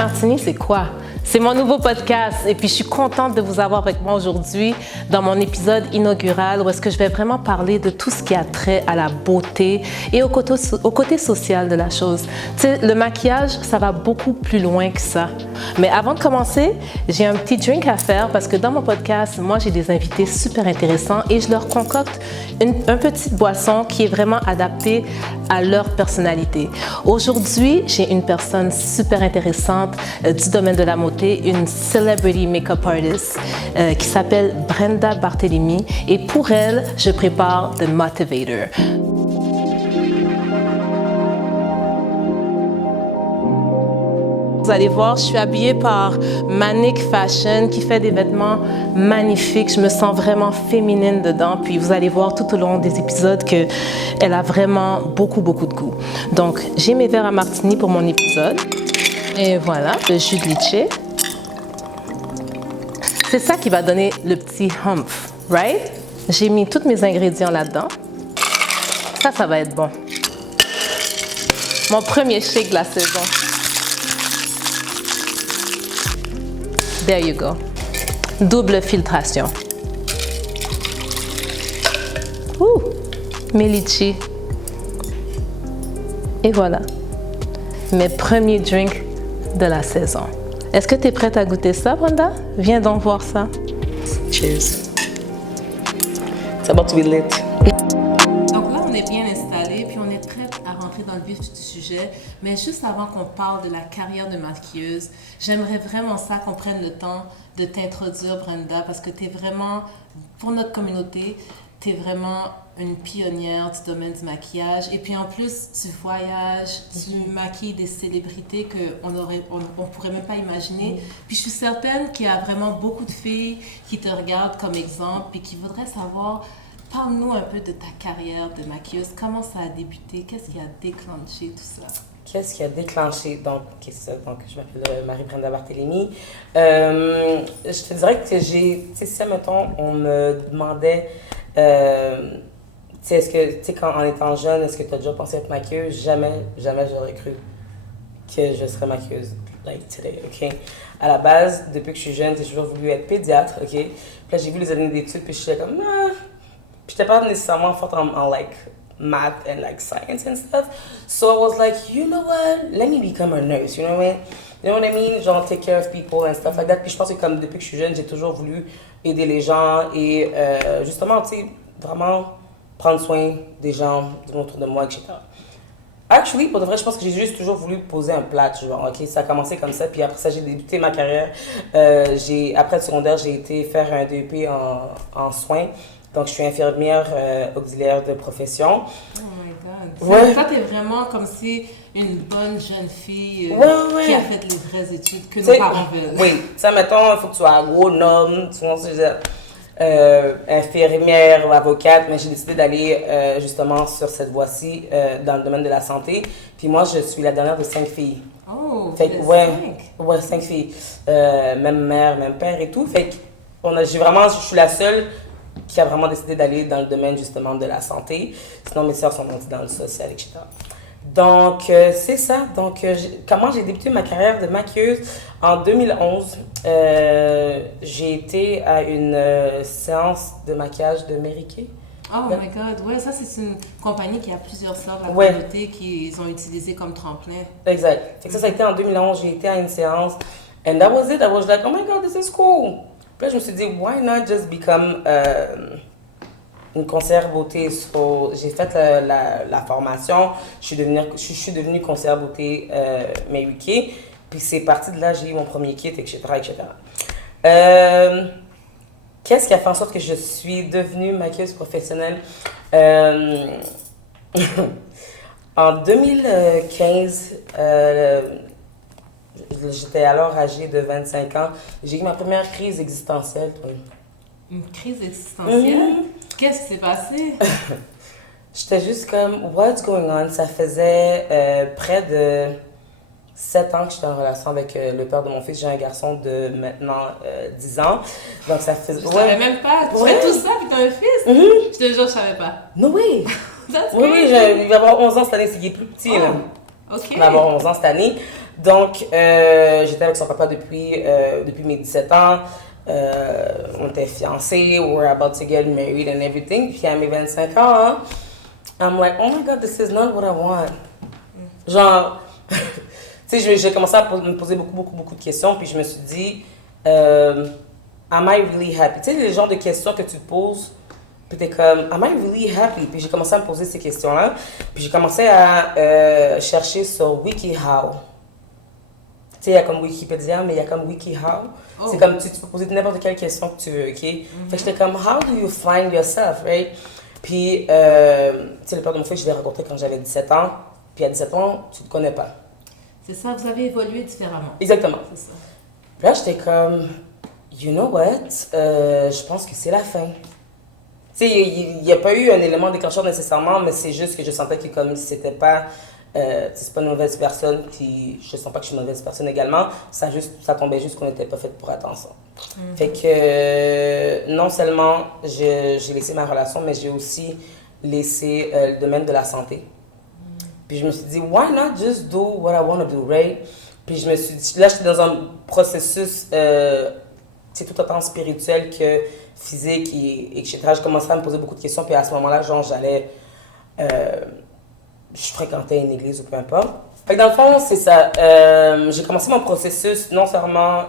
Martini, c'est quoi? C'est mon nouveau podcast et puis je suis contente de vous avoir avec moi aujourd'hui dans mon épisode inaugural où est-ce que je vais vraiment parler de tout ce qui a trait à la beauté et au côté social de la chose. Tu sais, le maquillage, ça va beaucoup plus loin que ça. Mais avant de commencer, j'ai un petit drink à faire parce que dans mon podcast, moi, j'ai des invités super intéressants et je leur concocte une petite boisson qui est vraiment adaptée à leur personnalité. Aujourd'hui, j'ai une personne super intéressante du domaine de la mode, une celebrity makeup artist qui s'appelle Brenda Barthélémy et pour elle, je prépare The Motivator. Vous allez voir, je suis habillée par Manic Fashion qui fait des vêtements magnifiques. Je me sens vraiment féminine dedans. Puis vous allez voir tout au long des épisodes qu'elle a vraiment beaucoup de goût. Donc, j'ai mes verres à martini pour mon épisode. Et voilà, le jus de litchi. C'est ça qui va donner le petit humph, right? J'ai mis tous mes ingrédients là-dedans. Ça va être bon. Mon premier shake de la saison. There you go. Double filtration. Ouh! Mes litchis. Et voilà. Mes premiers drinks de la saison. Est-ce que tu es prête à goûter ça, Brenda? Viens donc voir ça. Cheers. It's about to be lit. Donc là, on est bien installé, puis on est prête à rentrer dans le vif du sujet. Mais juste avant qu'on parle de la carrière de maquilleuse, j'aimerais vraiment ça qu'on prenne le temps de t'introduire, Brenda, parce que tu es vraiment, pour notre communauté, tu es vraiment une pionnière du domaine du maquillage. Et puis en plus, tu voyages, tu maquilles des célébrités qu'on pourrait même pas imaginer. Puis je suis certaine qu'il y a vraiment beaucoup de filles qui te regardent comme exemple et qui voudraient savoir, parle-nous un peu de ta carrière de maquilleuse. Comment ça a débuté? Qu'est-ce qui a déclenché tout ça? Qu'est-ce qui a déclenché? Donc, je m'appelle Marie-Brenda Barthélémy. Je te dirais que tu sais, si, mettons, on me demandait, tu sais, est-ce que, tu sais, en étant jeune, est-ce que tu as déjà pensé être maquilleuse? Jamais j'aurais cru que je serais maquilleuse, like today, OK? À la base, depuis que je suis jeune, j'ai toujours voulu être pédiatre, OK? Puis là, j'ai vu les années d'études, puis je suis comme, ah! Puis j'étais pas nécessairement forte en like, math and like science and stuff. So I was like, you know what? Let me become a nurse, you know what I mean? You know what I mean? Genre, take care of people and stuff like that. Puis je pense que comme depuis que je suis jeune, j'ai toujours voulu aider les gens et justement, tu sais, vraiment prendre soin des gens autour de moi, etc. Actually, pour de vrai, je pense que j'ai juste toujours voulu poser un plat, genre, ok, ça a commencé comme ça, puis après ça, j'ai débuté ma carrière. Après le secondaire, j'ai été faire un DEP en soins. Donc, je suis infirmière auxiliaire de profession. Oh my God. Ouais. Toi, t'es vraiment comme si une bonne jeune fille ouais. qui a fait les vraies études que nos parents veulent. Oui. Ça, mettons, il faut que tu sois agronome, tu vois, infirmière ou avocate, mais j'ai décidé d'aller justement sur cette voie-ci dans le domaine de la santé. Puis moi, je suis la dernière de 5 filles. Oh, fait que, ouais, 5 filles. Même mère, même père et tout. Fait que je suis la seule qui a vraiment décidé d'aller dans le domaine justement de la santé. Sinon, mes sœurs sont dans le social, etc. Donc, c'est ça. Donc, comment j'ai débuté ma carrière de maquilleuse? En 2011, j'ai été à une séance de maquillage de Mary Kay. Oh my God, ouais, ça c'est une compagnie qui a plusieurs sortes de communauté qu'ils ont utilisé comme tremplin. Exact. Fait que ça a été en 2011, j'ai été à une séance. And that was it. I was like, oh my God, this is cool. Puis là, je me suis dit, why not just become une conseillère beauté? So, j'ai fait la formation, je suis devenue conseillère beauté Mary Kay. Puis c'est parti de là, j'ai eu mon premier kit, etc. Qu'est-ce qui a fait en sorte que je suis devenue maquilleuse professionnelle? En 2015, j'étais alors âgée de 25 ans. J'ai eu ma première crise existentielle. Une crise existentielle? Qu'est-ce qui s'est passé? J'étais juste comme, what's going on? Ça faisait près de 7 ans que j'étais en relation avec le père de mon fils. J'ai un garçon de maintenant 10 ans. Donc ça faisait... Je savais même pas. Tu fais tout ça puis t'as un fils? Je te jure, je savais pas. No way! That's oui, crazy. il va avoir 11 ans cette année, c'est qu'il est plus petit. Là. OK. Il va avoir 11 ans cette année. Donc, j'étais avec son papa depuis mes 17 ans. On était fiancés, we were about to get married and everything. Puis à mes 25 ans, hein, I'm like, oh my God, this is not what I want. Genre, tu sais, j'ai commencé à me poser beaucoup de questions. Puis je me suis dit, am I really happy? Tu sais, les genres de questions que tu te poses. Puis t'es comme, am I really happy? Puis j'ai commencé à me poser ces questions-là. Puis j'ai commencé à chercher sur WikiHow. Tu sais, il y a comme Wikipédia, mais il y a comme WikiHow. Oh. C'est comme, tu peux poser n'importe quelle question que tu veux, OK? Fait que j'étais comme, how do you find yourself, right? Puis, tu sais, le père de mon fils, je l'ai rencontré quand j'avais 17 ans. Puis à 17 ans, tu ne te connais pas. C'est ça, vous avez évolué différemment. Exactement. C'est ça. Puis là, j'étais comme, you know what? Je pense que c'est la fin. Tu sais, il n'y a pas eu un élément déclencheur nécessairement, mais c'est juste que je sentais que comme c'était pas, c'est pas une mauvaise personne, puis je sens pas que je suis une mauvaise personne également, ça tombait juste qu'on n'était pas fait pour être ensemble. Fait que non seulement j'ai laissé ma relation, mais j'ai aussi laissé le domaine de la santé. Puis je me suis dit, why not just do what I want to do, right? Puis je me suis dit, là j'étais dans un processus, c'est tout autant spirituel que physique et etc. Je commençais à me poser beaucoup de questions, puis à ce moment-là, genre, je fréquentais une église ou peu importe. Fait que dans le fond, c'est ça. J'ai commencé mon processus non seulement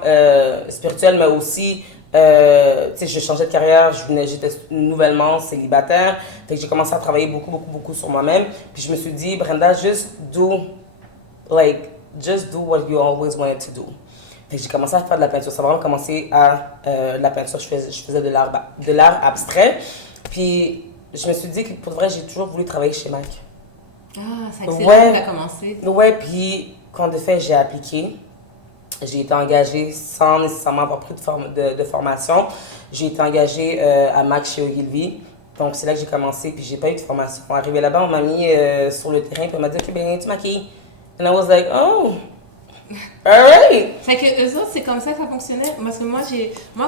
spirituel, mais aussi, tu sais, je changeais de carrière, j'étais nouvellement célibataire. Fait que j'ai commencé à travailler beaucoup sur moi-même. Puis je me suis dit, Brenda, just do what you always wanted to do. Fait que j'ai commencé à faire de la peinture. Ça a vraiment commencé à la peinture. Je faisais de l'art abstrait. Puis je me suis dit que pour vrai, j'ai toujours voulu travailler chez Mac. Ah, c'est excellent que tu as commencé. Ouais, puis quand de fait, j'ai appliqué. J'ai été engagée sans nécessairement avoir pris de formation. J'ai été engagée à Mac chez Ogilvy. Donc c'est là que j'ai commencé. Puis j'ai pas eu de formation. Arrivé là-bas, on m'a mis sur le terrain. Puis on m'a dit, OK, ben tu maquilles. And I was like, oh. Alright! Fait que eux autres, c'est comme ça que ça fonctionnait. Parce que moi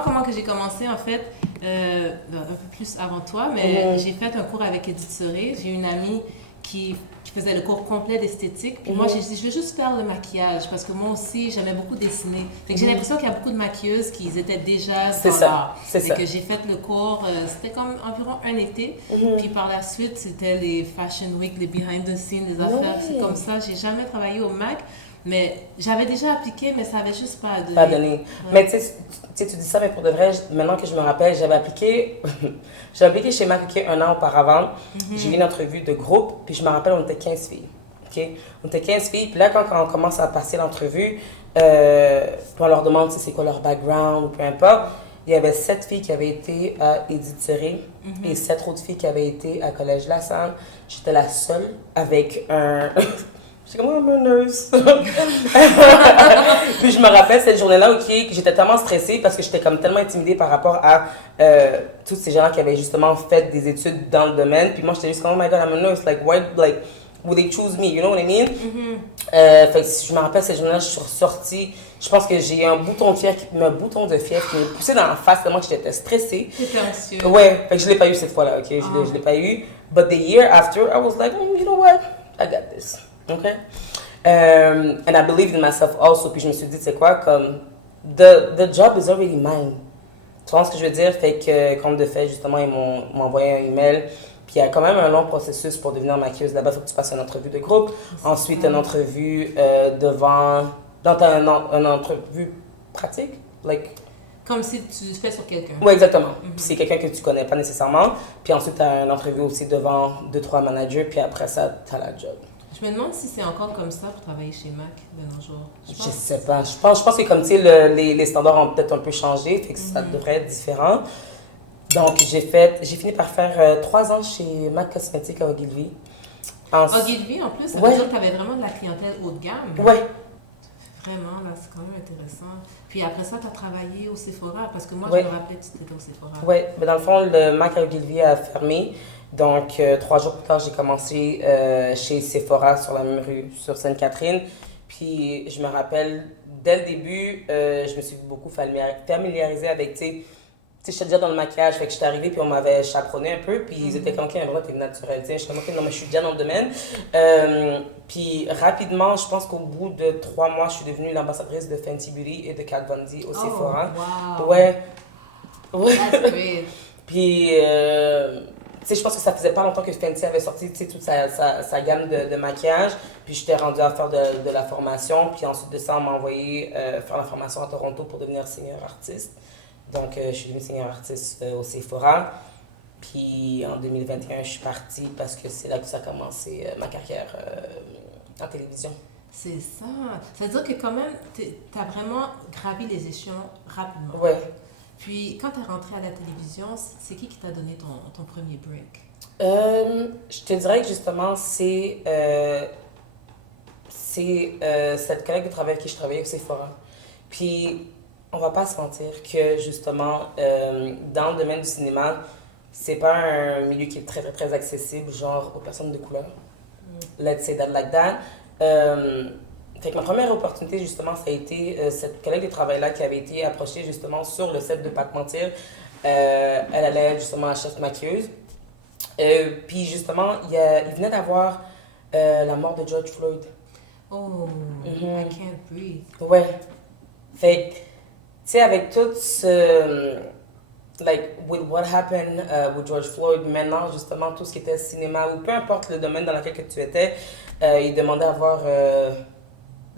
comment que j'ai commencé, en fait, un peu plus avant toi, mais j'ai fait un cours avec Edith Seré. J'ai une amie qui faisait le cours complet d'esthétique. Puis moi, j'ai dit, je vais juste faire le maquillage parce que moi aussi, j'aimais beaucoup dessiner. Fait que j'ai l'impression qu'il y a beaucoup de maquilleuses qui étaient déjà dans l'art. C'est ça. Que j'ai fait le cours, c'était comme environ un été. Puis par la suite, c'était les Fashion Week, les behind the scenes, les affaires. C'est comme ça. J'ai jamais travaillé au MAC. Mais j'avais déjà appliqué, mais ça n'avait juste pas donné. Pas donné. Ouais. Mais tu sais, tu dis ça, mais pour de vrai, maintenant que je me rappelle, j'avais appliqué chez Mac un an auparavant. J'ai eu une entrevue de groupe, puis je me rappelle, on était 15 filles. Okay? On était 15 filles, puis là, quand on commence à passer l'entrevue, on leur demande c'est quoi leur background, ou peu importe. Il y avait 7 filles qui avaient été à Edith Seré et 7 autres filles qui avaient été à Collège La Salle. J'étais la seule avec un... J'étais comme, I'm a nurse. Puis je me rappelle cette journée-là, OK, que j'étais tellement stressée parce que j'étais comme tellement intimidée par rapport à tous ces gens qui avaient justement fait des études dans le domaine. Puis moi, j'étais juste comme, oh my God, I'm a nurse. Like, why, like, would they choose me? You know what I mean? Fait que si je me rappelle cette journée-là, je suis ressortie. Je pense que j'ai eu un bouton de fièvre qui m'a poussé dans la face tellement que j'étais stressée. T'étais anxieux. Ouais, fait que je l'ai pas eu cette fois-là, OK? Je l'ai pas eu. But the year after, I was like, you know what? I got this. Okay? And I believed in myself also. Puis je me suis dit, tu sais quoi, comme, the job is already mine. Tu vois ce que je veux dire? Fait que, comme de fait, justement, ils m'ont envoyé un email. Puis il y a quand même un long processus pour devenir maquilleuse. Là-bas, il faut que tu passes une entrevue de groupe. Ensuite, une entrevue une entrevue pratique. Like, comme si tu fais sur quelqu'un. Oui, exactement. Puis c'est quelqu'un que tu connais pas nécessairement. Puis ensuite, tu as une entrevue aussi devant 2-3 managers. Puis après ça, tu as la job. Je me demande si c'est encore comme ça pour travailler chez Mac de nos jours. Je sais pas. Je pense que comme tu sais, les standards ont peut-être un peu changé, fait que ça devrait être différent. Donc j'ai fini par faire 3 ans chez Mac Cosmetics à Ogilvy. Ogilvy en plus, ça veut dire que tu avais vraiment de la clientèle haut de gamme. Oui. Vraiment, là, c'est quand même intéressant. Puis après ça, tu as travaillé au Sephora, parce que moi, je me rappelais que tu étais au Sephora. Oui, mais dans le fond, le Mac à Ogilvy a fermé. Donc, 3 jours plus tard, j'ai commencé chez Sephora sur la même rue, sur Sainte-Catherine. Puis, je me rappelle, dès le début, je me suis beaucoup familiarisée avec, tu sais, sais, j'étais déjà dans le maquillage, fait que j'étais arrivée, puis on m'avait chaperonné un peu, puis ils étaient comme, OK, mais vraiment, t'es naturelle. Je suis comme, OK, non, mais je suis déjà dans le domaine. Puis rapidement, je pense qu'au bout de 3 mois, je suis devenue l'ambassadrice de Fenty Beauty et de Kat Von D au Sephora. Wow. Ouais. Ouais. That's great. Puis, tu sais, je pense que ça faisait pas longtemps que Fenty avait sorti, tu sais, toute sa gamme de maquillage. Puis, j'étais rendue à faire de la formation. Puis, ensuite de ça, on m'a envoyé faire la formation à Toronto pour devenir senior artiste. Donc, je suis devenue senior artiste au Sephora. Puis, en 2021, je suis partie parce que c'est là que ça a commencé ma carrière en télévision. C'est ça. Ça veut dire que quand même, t'as vraiment gravi les échelons rapidement. Ouais. Puis, quand t'es rentrée à la télévision, c'est qui t'a donné ton premier break? Je te dirais que justement, c'est cette collègue de travail avec qui je travaillais au Sephora. Puis, on va pas se mentir que justement, dans le domaine du cinéma, c'est pas un milieu qui est très, très, très accessible, genre aux personnes de couleur. Let's say that like that. Fait que ma première opportunité, justement, ça a été cette collègue de travail-là qui avait été approchée, justement, sur le set de Pas te mentir. Elle allait, justement, à chef maquilleuse. Puis, justement, il venait d'avoir la mort de George Floyd. Oh, I can't breathe. Ouais. Fait que, tu sais, avec tout ce... Like, with what happened with George Floyd, maintenant, justement, tout ce qui était cinéma, ou peu importe le domaine dans lequel que tu étais, il demandait d'avoir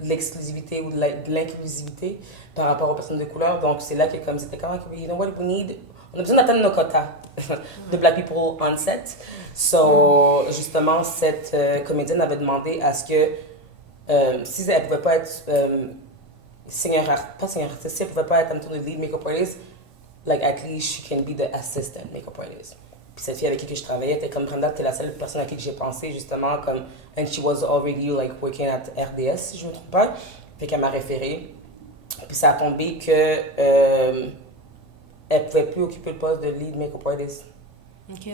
l'exclusivité ou de l'inclusivité par rapport aux personnes de couleur. Donc, c'est là que comme c'était comme, you know what, on a besoin d'atteindre nos quotas de Black people on set. So, justement, cette comédienne avait demandé à ce que, si elle ne pouvait pas être pas senior artist, si elle ne pouvait pas être en même temps de lead makeup artist, like at least she can be the assistant makeup artist. Puis cette fille avec qui je travaillais était comme Brenda, t'es la seule personne à qui j'ai pensé justement comme, and she was already like working at RDS si je me trompe pas. Fait qu'elle m'a référé. Puis ça a tombé que elle pouvait plus occuper le poste de lead makeup artist. OK.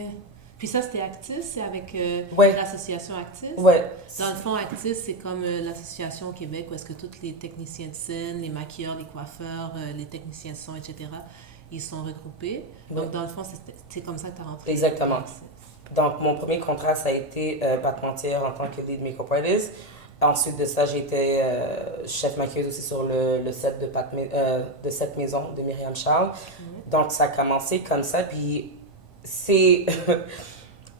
Puis ça, c'était Actis, c'est avec Ouais. l'association Actis? Ouais. Dans le fond, Actis, c'est comme l'association au Québec où est-ce que tous les techniciens de scène, les maquilleurs, les coiffeurs, les techniciens de son, etc., ils sont regroupés. Donc, dans le fond, c'est comme ça que tu as rentré. Exactement. Donc, mon premier contrat, ça a été Pas te mentir en tant que lead makeup artist. Ensuite de ça, j'ai été chef maquilleuse aussi sur le set de Cette Maison de Myriam Charles. Donc, ça a commencé comme ça. Puis, c'est...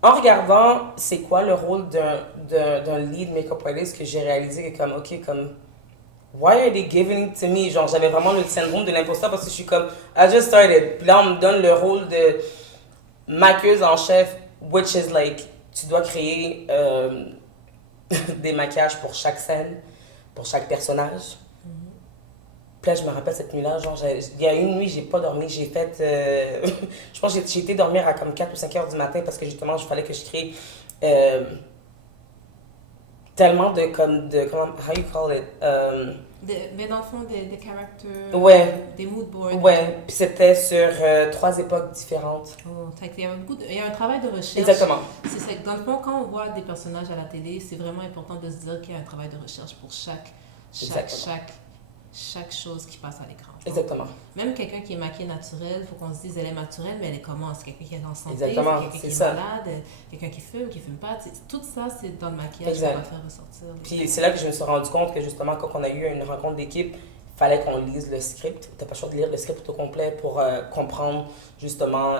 en regardant, c'est quoi le rôle d'un lead make-up artist que j'ai réalisé que comme, OK, comme... Why are they giving it to me? Genre, j'avais vraiment le syndrome de l'imposteur parce que je suis comme, I just started. Puis là, on me donne le rôle de maquilleuse en chef, which is like, tu dois créer des maquillages pour chaque scène, pour chaque personnage. Puis là, je me rappelle cette nuit-là, genre, il y a une nuit, j'ai pas dormi, j'ai fait... je pense que j'ai été dormir à comme 4 ou 5 heures du matin parce que justement, il fallait que je crée tellement de, comment, how you call it? Mais dans le fond, des caractères, Ouais. des mood boards. Ouais, puis c'était sur 3 époques différentes. Oh, il y a un travail de recherche. Exactement. C'est que dans le fond, quand on voit des personnages à la télé, c'est vraiment important de se dire qu'il y a un travail de recherche pour chaque chose qui passe à l'écran. Exactement. Même quelqu'un qui est maquillé naturel, il faut qu'on se dise elle est naturelle, mais elle est comment? C'est quelqu'un qui est en santé, Exactement, quelqu'un qui est ça. malade, quelqu'un qui fume pas. Tout ça, c'est dans le maquillage qu'on va faire ressortir. Puis c'est là que je me suis rendu compte que justement, quand on a eu une rencontre d'équipe, il fallait qu'on lise le script. Tu n'as pas le choix de lire le script au complet pour comprendre justement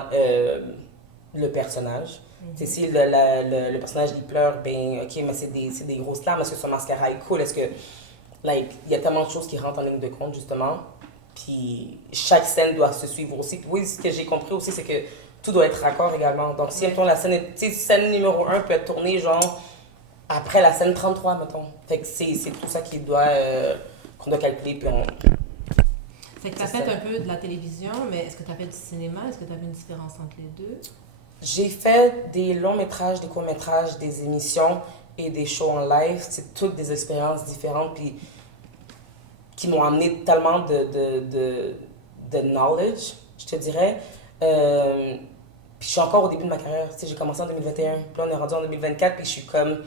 le personnage. Mm-hmm. Si le personnage il pleure, ben ok, mais c'est des grosses larmes. Est-ce que son mascara est cool? Est-ce que. Like, il y a tellement de choses qui rentrent en ligne de compte, justement. Puis chaque scène doit se suivre aussi. Puis oui, ce que j'ai compris aussi, c'est que tout doit être raccord également. Donc, si, mettons, la scène numéro 1 peut être tournée, genre, après la scène 33, mettons. Fait que c'est tout ça qu'on doit calculer, puis on... Fait que tu as fait un peu de la télévision, mais est-ce que tu as fait du cinéma? Est-ce que tu as vu une différence entre les deux? J'ai fait des longs métrages, des courts métrages, des émissions et des shows en live. C'est toutes des expériences différentes, puis qui m'ont amené tellement de knowledge, je te dirais. Puis je suis encore au début de ma carrière. Tu sais, j'ai commencé en 2021, puis là on est rendu en 2024, puis je suis comme...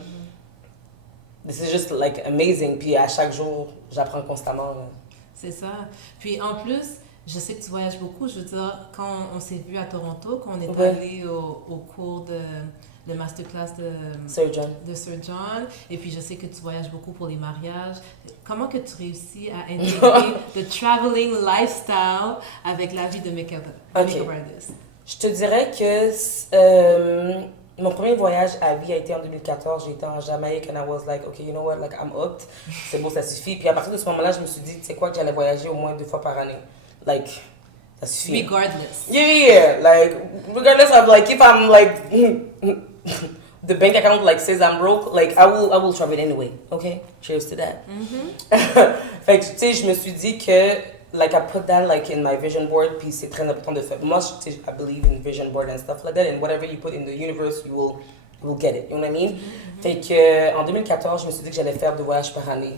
This is just like amazing. Puis à chaque jour, j'apprends constamment. Là. C'est ça. Puis en plus, je sais que tu voyages beaucoup. Je veux dire, quand on s'est vu à Toronto, quand on est Ouais. allé au cours de le masterclass Sir John. de Sir John, et puis je sais que tu voyages beaucoup pour les mariages. Comment que tu réussis à intégrer le traveling lifestyle avec la vie de make-up artist? Je te dirais que mon premier voyage à vie a été en 2014. J'ai été en Jamaïque and I was like, okay, you know what, like I'm hooked. C'est bon, ça suffit. Puis à partir de ce moment-là, je me suis dit, tu sais quoi, que j'allais voyager au moins 2 fois par année. Like, ça suffit. Regardless. Yeah. Like, regardless of like, if I'm like, the bank account like says I'm broke, like I will travel anyway. Okay? Cheers to that. Fait que, tu sais, je me suis dit que, like, I put that, like, in my vision board, puis c'est très important de faire. Moi, I believe in vision board and stuff like that, and whatever you put in the universe, you will get it, you know what I mean? Fait que, en 2014, je me suis dit que j'allais faire 2 voyages par année.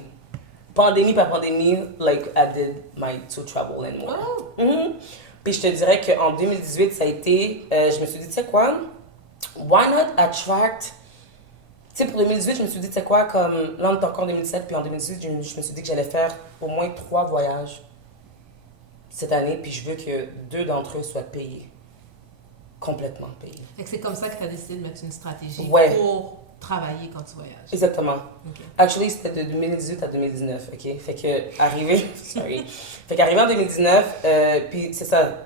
Pandémie par pandémie, like, I did my 2 travel and more. Oh. Puis je te dirais qu'en 2018, ça a été, je me suis dit, tu sais quoi, why not attract... Tu sais, pour 2018, je me suis dit, tu sais quoi, comme, là, on est encore en 2017, puis en 2018, je me suis dit que j'allais faire au moins 3 voyages cette année, puis je veux que 2 d'entre eux soient payés. Complètement payés. Fait que c'est comme ça que tu as décidé de mettre une stratégie pour travailler quand tu voyages. Exactement. Okay. Actually, c'était de 2018 à 2019, OK? Fait que, arrivé... Sorry. Fait qu'arrivé en 2019, puis c'est ça,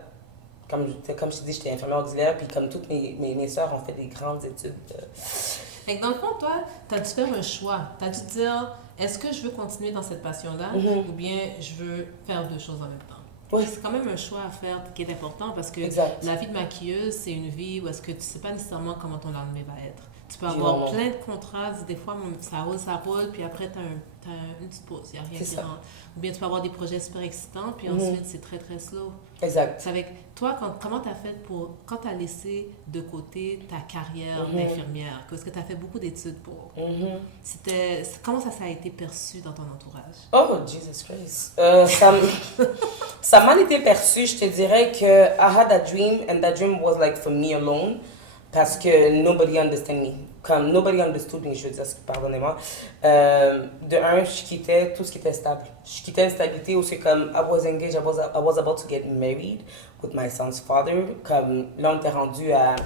comme je t'ai dit, j'étais infirmière auxiliaire, puis comme toutes mes sœurs ont fait des grandes études. Fait que dans le fond, toi, tu as dû faire un choix. Tu as dû te dire, est-ce que je veux continuer dans cette passion-là ou bien je veux faire 2 choses en même temps? Oui. C'est quand même un choix à faire qui est important parce que la vie de maquilleuse, c'est une vie où est-ce que tu ne sais pas nécessairement comment ton lendemain va être. Tu peux avoir plein de contrats, des fois ça roule, puis après tu as une petite pause, il n'y a rien qui rentre. Ou bien tu peux avoir des projets super excitants, puis ensuite c'est très très slow. Exact. C'est avec toi, comment tu as fait quand tu as laissé de côté ta carrière d'infirmière, parce que tu as fait beaucoup d'études pour. Comment ça a été perçu dans ton entourage? Oh, Jesus Christ. Ça m'a été perçu, je te dirais que I had a dream and that dream was like for me alone. Parce que nobody understood me. Comme nobody understood me, je veux dire, pardonnez-moi. De un, je quittais tout ce qui était stable. Je quittais une stabilité où c'est comme, I was engaged, I was about to get married with my son's father. Comme là, on était rendu à...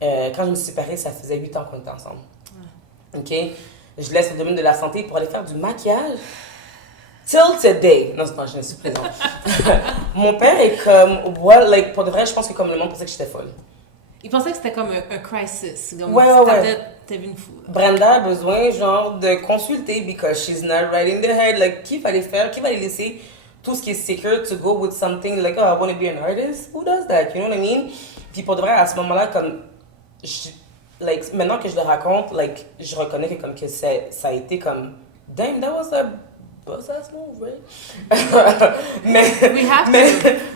quand je me suis séparée, ça faisait 8 ans qu'on était ensemble. OK? Je laisse le domaine de la santé pour aller faire du maquillage. Till today. Non, c'est pas, je ne suis présente. Mon père est comme, well, like, pour de vrai, je pense que comme le monde pensait que j'étais folle. Il pensait que c'était comme un crisis. Comme ouais. T'as vu une fou. Brenda a besoin, genre, de consulter because she's not right in the head. Like, qui va les faire? Qui va les laisser tout ce qui est secure to go with something like, oh, I want to be an artist? Who does that? You know what I mean? Puis pour de vrai, à ce moment-là, comme, like, maintenant que je le raconte, like, je reconnais que ça a été comme, damn, that was a boss-ass move, right?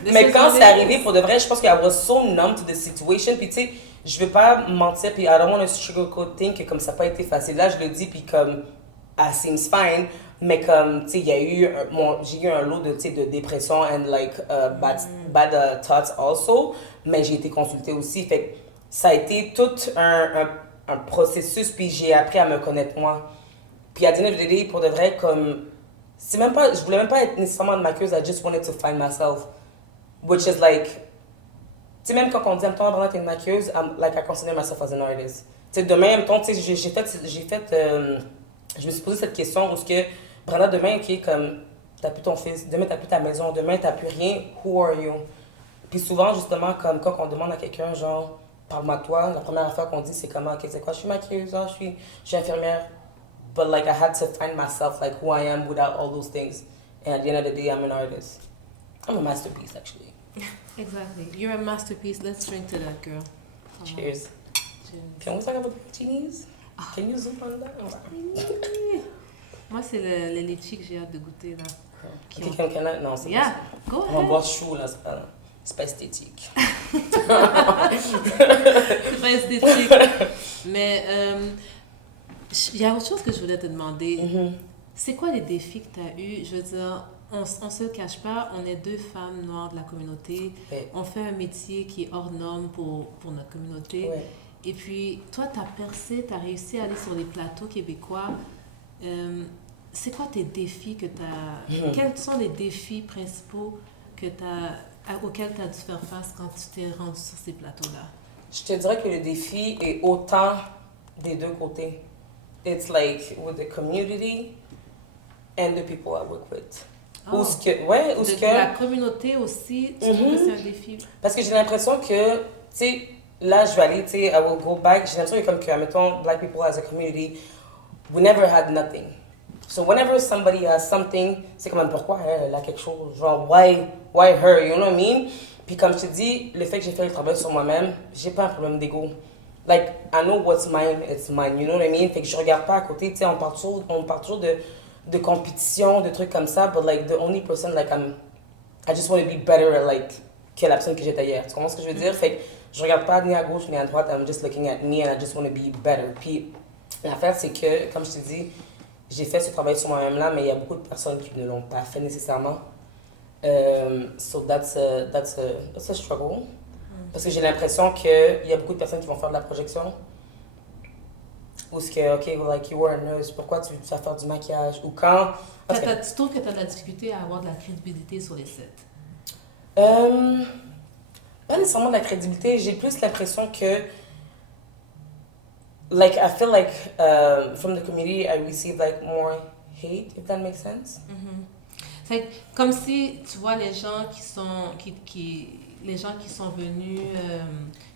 mais quand c'est arrivé, pour de vrai, je pense que I was so numb to the situation. Puis tu sais, je veux pas mentir, puis I don't want to sugarcoat things, que comme ça n'a pas été facile. Là, je le dis, puis comme, seems fine. Mais comme, tu sais, j'ai eu un lot de dépression and like bad thoughts also. Mais j'ai été consultée aussi. Fait que ça a été tout un processus, puis j'ai appris à me connaître moi. Puis à the end of the day, pour de vrai, comme... je voulais même pas être nécessairement une maquilleuse, I just wanted to find myself. Which is like... Tu sais, même quand on dit, Brenda, t'es une maquilleuse, I consider myself as an artist. Tu sais, demain, tu sais, je me suis posé cette question, parce que, Brenda, demain, ok, comme, t'as plus ton fils, demain, t'as plus ta maison, demain, t'as plus rien, who are you? Puis souvent, justement, comme quand on demande à quelqu'un, genre, parle-moi de toi, la première affaire qu'on dit, c'est comment, ok, c'est quoi, je suis maquilleuse, je suis infirmière. But like I had to find myself, like who I am without all those things. And at the end of the day, I'm an artist. I'm a masterpiece, actually. Exactly. You're a masterpiece. Let's drink to that, girl. Cheers. Can we talk about the martinis? Can you zoom on that? Moi, c'est le litchi que j'ai hâte de goûter, là. Ok, non, c'est pas go ahead. On va boire chaud, là, c'est pas esthétique. C'est pas esthétique. Mais... il y a autre chose que je voulais te demander. C'est quoi les défis que tu as eus? Je veux dire, on ne se le cache pas, on est 2 femmes noires de la communauté. Ouais. On fait un métier qui est hors norme pour notre communauté. Ouais. Et puis, toi, tu as percé, tu as réussi à aller sur les plateaux québécois. C'est quoi tes défis que tu as... Quels sont les défis principaux auquel tu as dû faire face quand tu t'es rendu sur ces plateaux-là? Je te dirais que le défi est autant des deux côtés. It's like with the community and the people I work with. Oh. La communauté aussi, tu trouves que c'est un défi? Parce que j'ai l'impression que, tu sais, là, je vais aller, tu sais, I will go back. J'ai l'impression que comme que, mettons, Black people as a community, we never had nothing. So whenever somebody has something, c'est comme, pourquoi elle a quelque chose? Genre, why her? You know what I mean? Puis comme je te dis, le fait que j'ai fait le travail sur moi-même, j'ai pas un problème d'ego. Like, I know what's mine, it's mine, you know what I mean? Fait que je regarde pas à côté, tu sais, on parle toujours de compétition, de trucs comme ça, but like, the only person, like, I just want to be better, like, que la personne que j'étais hier. Tu comprends ce que je veux dire? Fait que je regarde pas ni à gauche ni à droite, I'm just looking at me and I just want to be better. Puis l'affaire, c'est que, comme je te dis, j'ai fait ce travail sur moi-même là, mais il y a beaucoup de personnes qui ne l'ont pas fait nécessairement. So that's a struggle. Parce que j'ai l'impression qu'il y a beaucoup de personnes qui vont faire de la projection. Ou ce que, OK, well, like, you were a nurse, pourquoi tu vas faire du maquillage? Ou quand... Tu trouves que tu as de la difficulté à avoir de la crédibilité sur les sites? Pas nécessairement de la crédibilité, j'ai plus l'impression que... Like, I feel like from the community, I receive like more hate, if that makes sense. C'est comme si, tu vois, les gens qui sont venus,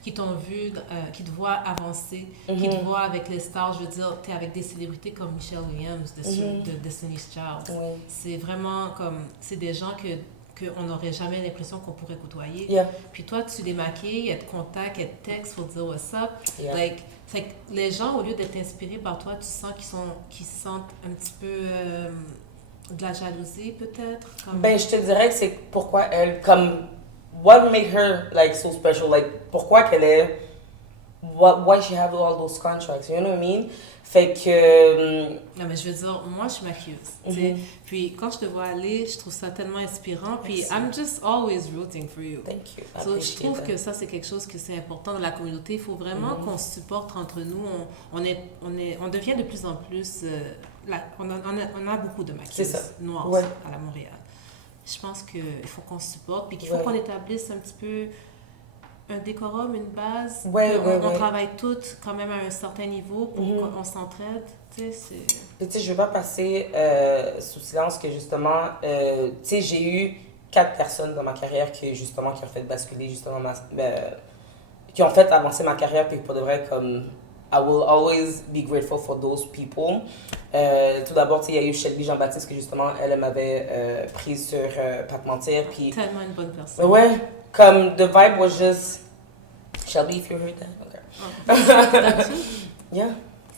qui t'ont vu, qui te voient avancer, qui te voient avec les stars, je veux dire, tu es avec des célébrités comme Michelle Williams de Destiny's Child. Oui. C'est vraiment comme, c'est des gens qu'on n'aurait jamais l'impression qu'on pourrait côtoyer. Yeah. Puis toi, tu les maquilles, elles te contactent, elles te textent pour dire what's up. Yeah. Like, c'est que les gens, au lieu d'être inspirés par toi, tu sens qu'ils sentent un petit peu de la jalousie, peut-être? Comme... Ben, je te dirais que c'est pourquoi elle, comme, what made her, like, so special, like, pourquoi qu'elle est, why she have all those contracts, you know what I mean? Fait que... Non, mais je veux dire, moi, je suis maquilleuse, Puis, quand je te vois aller, je trouve ça tellement inspirant. Puis, I'm just always rooting for you. Thank you. So, je trouve que ça, c'est quelque chose que c'est important dans la communauté. Il faut vraiment qu'on se supporte entre nous. On devient de plus en plus... on a beaucoup de maquilleuses noires à la Montréal. Je pense qu'il faut qu'on se supporte. Puis qu'il faut qu'on établisse un petit peu... un décorum, une base, on travaille toutes quand même à un certain niveau pour qu'on s'entraide, tu sais, tu sais, je veux pas passer sous silence que justement, tu sais, j'ai eu 4 personnes dans ma carrière qui ont fait basculer justement qui ont fait avancer ma carrière, puis pour de vrai, comme, I will always be grateful for those people. Tout d'abord, il y a eu Shelby Jean-Baptiste que justement, elle m'avait prise sur Pas te mentir, puis... Tellement une bonne personne. Ouais. Comme, the vibe was just... Shelby, if you heard that, okay. Yeah.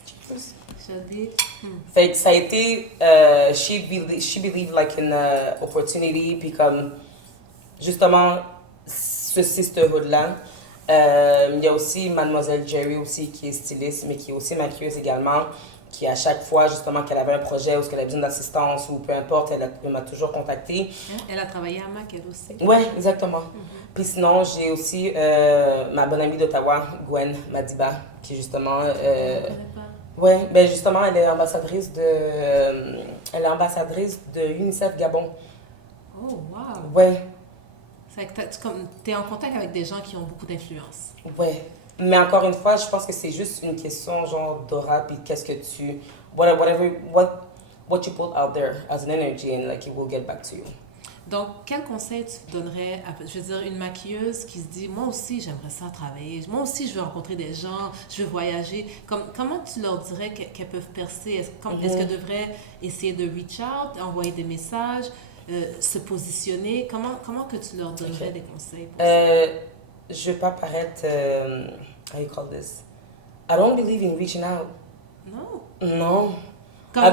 Cheers. Shelby. Fait que ça a été... she believed, like, in opportunity, puis comme, justement, ce sisterhood-là. Il y a aussi Mademoiselle Jerry aussi, qui est styliste, mais qui est aussi maquilleuse également, qui à chaque fois, justement, qu'elle avait un projet ou qu'elle avait besoin d'assistance ou peu importe, elle m'a toujours contactée. Elle a travaillé à MAC, elle aussi. Oui, exactement. Puis sinon, j'ai aussi ma bonne amie d'Ottawa, Gwen Madiba, qui justement... oui, ben justement, elle est ambassadrice de UNICEF Gabon. Oh, wow! Oui. C'est que tu es en contact avec des gens qui ont beaucoup d'influence. Oui. Mais encore une fois, je pense que c'est juste une question genre d'aura, puis qu'est-ce que tu... what you put out there as an energy, and like it will get back to you. Donc, quel conseil tu donnerais à, je veux dire, une maquilleuse qui se dit, moi aussi, j'aimerais ça travailler, moi aussi, je veux rencontrer des gens, je veux voyager. Comment tu leur dirais qu'elles peuvent percer? Est-ce qu'elles devraient essayer de reach out, envoyer des messages, se positionner? Comment que tu leur donnerais des conseils pour ça? Je ne veux pas paraître, how you call this? I don't believe in reaching out. Non. Non. Comme,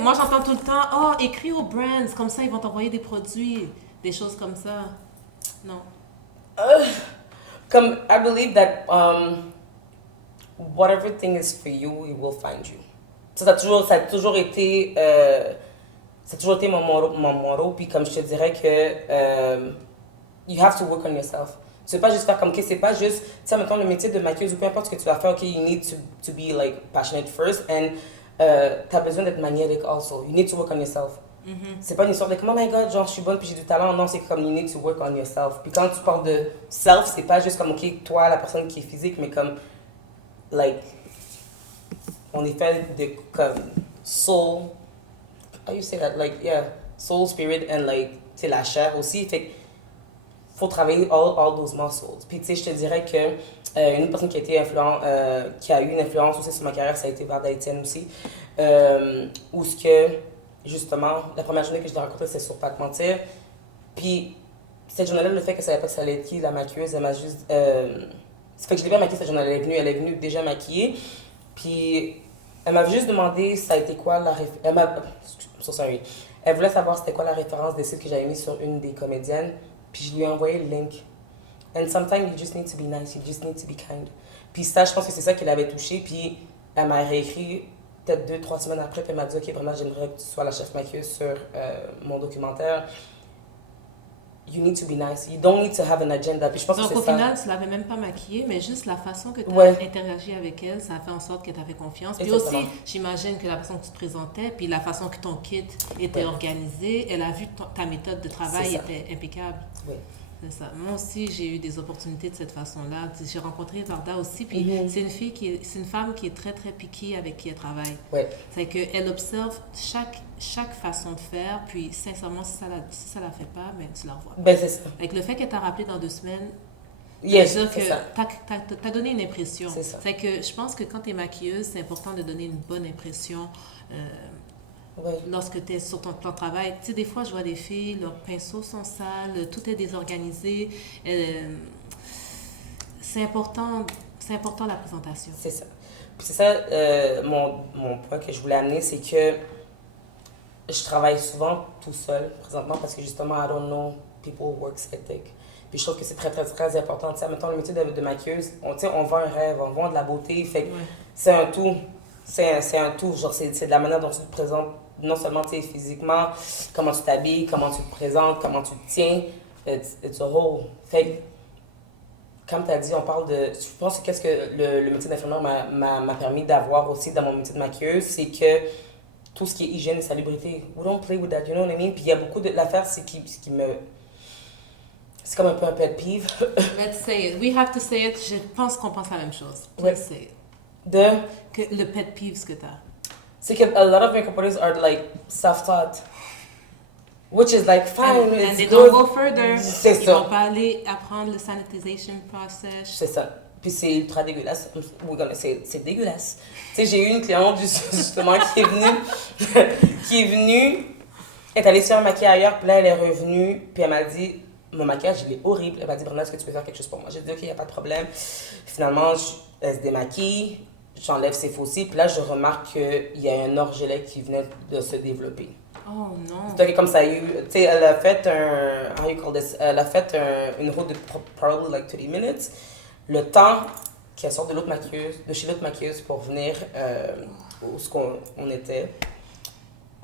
moi, j'entends tout le temps, écris aux brands, comme ça, ils vont t'envoyer des produits, des choses comme ça. Non. Comme, I believe that whatever thing is for you, it will find you. Ça a toujours été mon motto, puis comme je te dirais que you have to work on yourself. Tu ne veux pas juste faire comme, c'est pas juste, tu sais, mettons, le métier de maquilleuse ou peu importe ce que tu vas faire, you need to be, like, passionate first, and tu as besoin d'être magnétique also. You need to work on yourself. C'est pas une histoire de comme, oh my god, genre, je suis bonne puis j'ai du talent. Non, c'est comme, you need to work on yourself. Puis quand tu parles de self, c'est pas juste comme, ok, toi, la personne qui est physique, mais comme, like, on est fait de, comme, soul, how you say that? Like, yeah, soul, spirit, and like, c'est la chair aussi. Fait que, faut travailler all those muscles. Puis, tu sais, je te dirais que une autre personne qui a été qui a eu une influence aussi sur ma carrière, ça a été Varda Etienne aussi. Où ce que, justement, la première journée que je l'ai rencontrée, c'est sur Pas te mentir. Puis, cette journée-là, le fait qu'elle savait pas que ça allait être qui, la maquilleuse, elle m'a juste... ça fait que je l'ai pas maquillée cette journée, elle est venue déjà maquillée. Puis, elle m'avait juste demandé ça a été quoi la référence... So sorry. Elle voulait savoir c'était quoi la référence des sites que j'avais mis sur une des comédiennes. Puis je lui ai envoyé le link. And sometimes you just need to be nice, you just need to be kind. Puis ça, je pense que c'est ça qui l'avait touchée. Puis elle m'a réécrit peut-être 2-3 semaines après. Puis elle m'a dit, OK, vraiment, j'aimerais que tu sois la chef maquilleuse sur mon documentaire. You need to be nice. You don't need to have an agenda. Puis je pense donc, que c'est au ça. final, tu l'avais même pas maquillée, mais juste la façon que tu as Ouais. interagi avec elle, ça a fait en sorte que tu avais confiance. Puis Exactement. aussi, j'imagine que la façon que tu te présentais, puis la façon que ton kit était Ouais. organisé, elle a vu que ta méthode de travail C'est ça. était impeccable. Oui. C'est ça. Moi aussi, j'ai eu des opportunités de cette façon-là. J'ai rencontré Varda aussi, puis c'est une femme qui est très, très piquée avec qui elle travaille. Ouais. C'est qu'elle observe chaque façon de faire, puis sincèrement, si ça la fait pas, ben, tu la revois. Ben, c'est ça. Avec le fait qu'elle t'a rappelé dans 2 semaines, Yes, c'est-à-dire c'est que ça. t'as donné une impression. C'est ça. C'est que je pense que quand tu es maquilleuse, c'est important de donner une bonne impression Oui. lorsque tu es sur ton plan de travail. Tu sais, des fois, je vois des filles, leurs pinceaux sont sales, tout est désorganisé. C'est important la présentation. C'est ça. Puis c'est ça, mon point que je voulais amener, c'est que je travaille souvent tout seul présentement parce que justement, I don't know people works ethic. Puis je trouve que c'est très, très, très important. Tu sais, mettons, le métier de maquilleuse, on vend un rêve, on vend de la beauté. Fait que c'est un tout. C'est un tout. Genre, c'est de la manière dont tu te présentes, non seulement, tu sais, physiquement, comment tu t'habilles, comment tu te présentes, comment tu te tiens. It's a whole. Fait que, comme tu as dit, on parle de... Je pense que qu'est-ce que le métier d'infirmière m'a permis d'avoir aussi dans mon métier de maquilleuse, c'est que tout ce qui est hygiène et salubrité, we don't play with that, you know what I mean? Puis il y a beaucoup de... L'affaire, c'est qui me... C'est comme un peu un pet peeve. Let's say it. We have to say it. Je pense qu'on pense la même chose. Ouais. Let's say it. De... Que le pet peeve que tu as. C'est que a lot of makeup artists are like self-taught. Which is like fine, And it's they good. don't go further. C'est Ils ça. vont pas aller apprendre le sanitization process. C'est ça. Puis c'est ultra dégueulasse. C'est dégueulasse. Tu sais, j'ai eu une cliente justement qui est venue, elle est allée se faire maquiller ailleurs, puis là elle est revenue, puis elle m'a dit, mon maquillage il est horrible. Elle m'a dit, Brenda, est-ce que tu peux faire quelque chose pour moi? J'ai dit, ok, il n'y a pas de problème. Finalement, elle se démaquille, j'enlève ses faux cils, puis là je remarque qu'il y a un orgelet qui venait de se développer. Oh non. Donc, comme ça a eu, tu sais, elle a fait how you call this? Elle a fait une route de probably like 30 minutes. Le temps qu'elle sorte de chez l'autre maquilleuse pour venir où on était,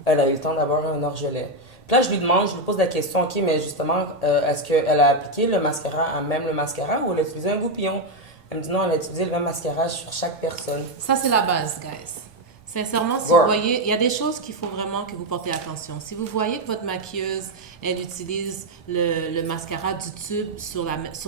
elle a eu le temps d'avoir un orgelet. Puis là, je lui pose la question, ok, mais justement, est-ce qu'elle a appliqué le mascara à même le mascara ou elle a utilisé un goupillon? Elle me dit non, elle a utilisé le même mascara sur chaque personne. Ça, c'est la base, guys. Sincèrement, si Ouais. vous voyez, il y a des choses qu'il faut vraiment que vous portez attention. Si vous voyez que votre maquilleuse, elle utilise le mascara du tube sur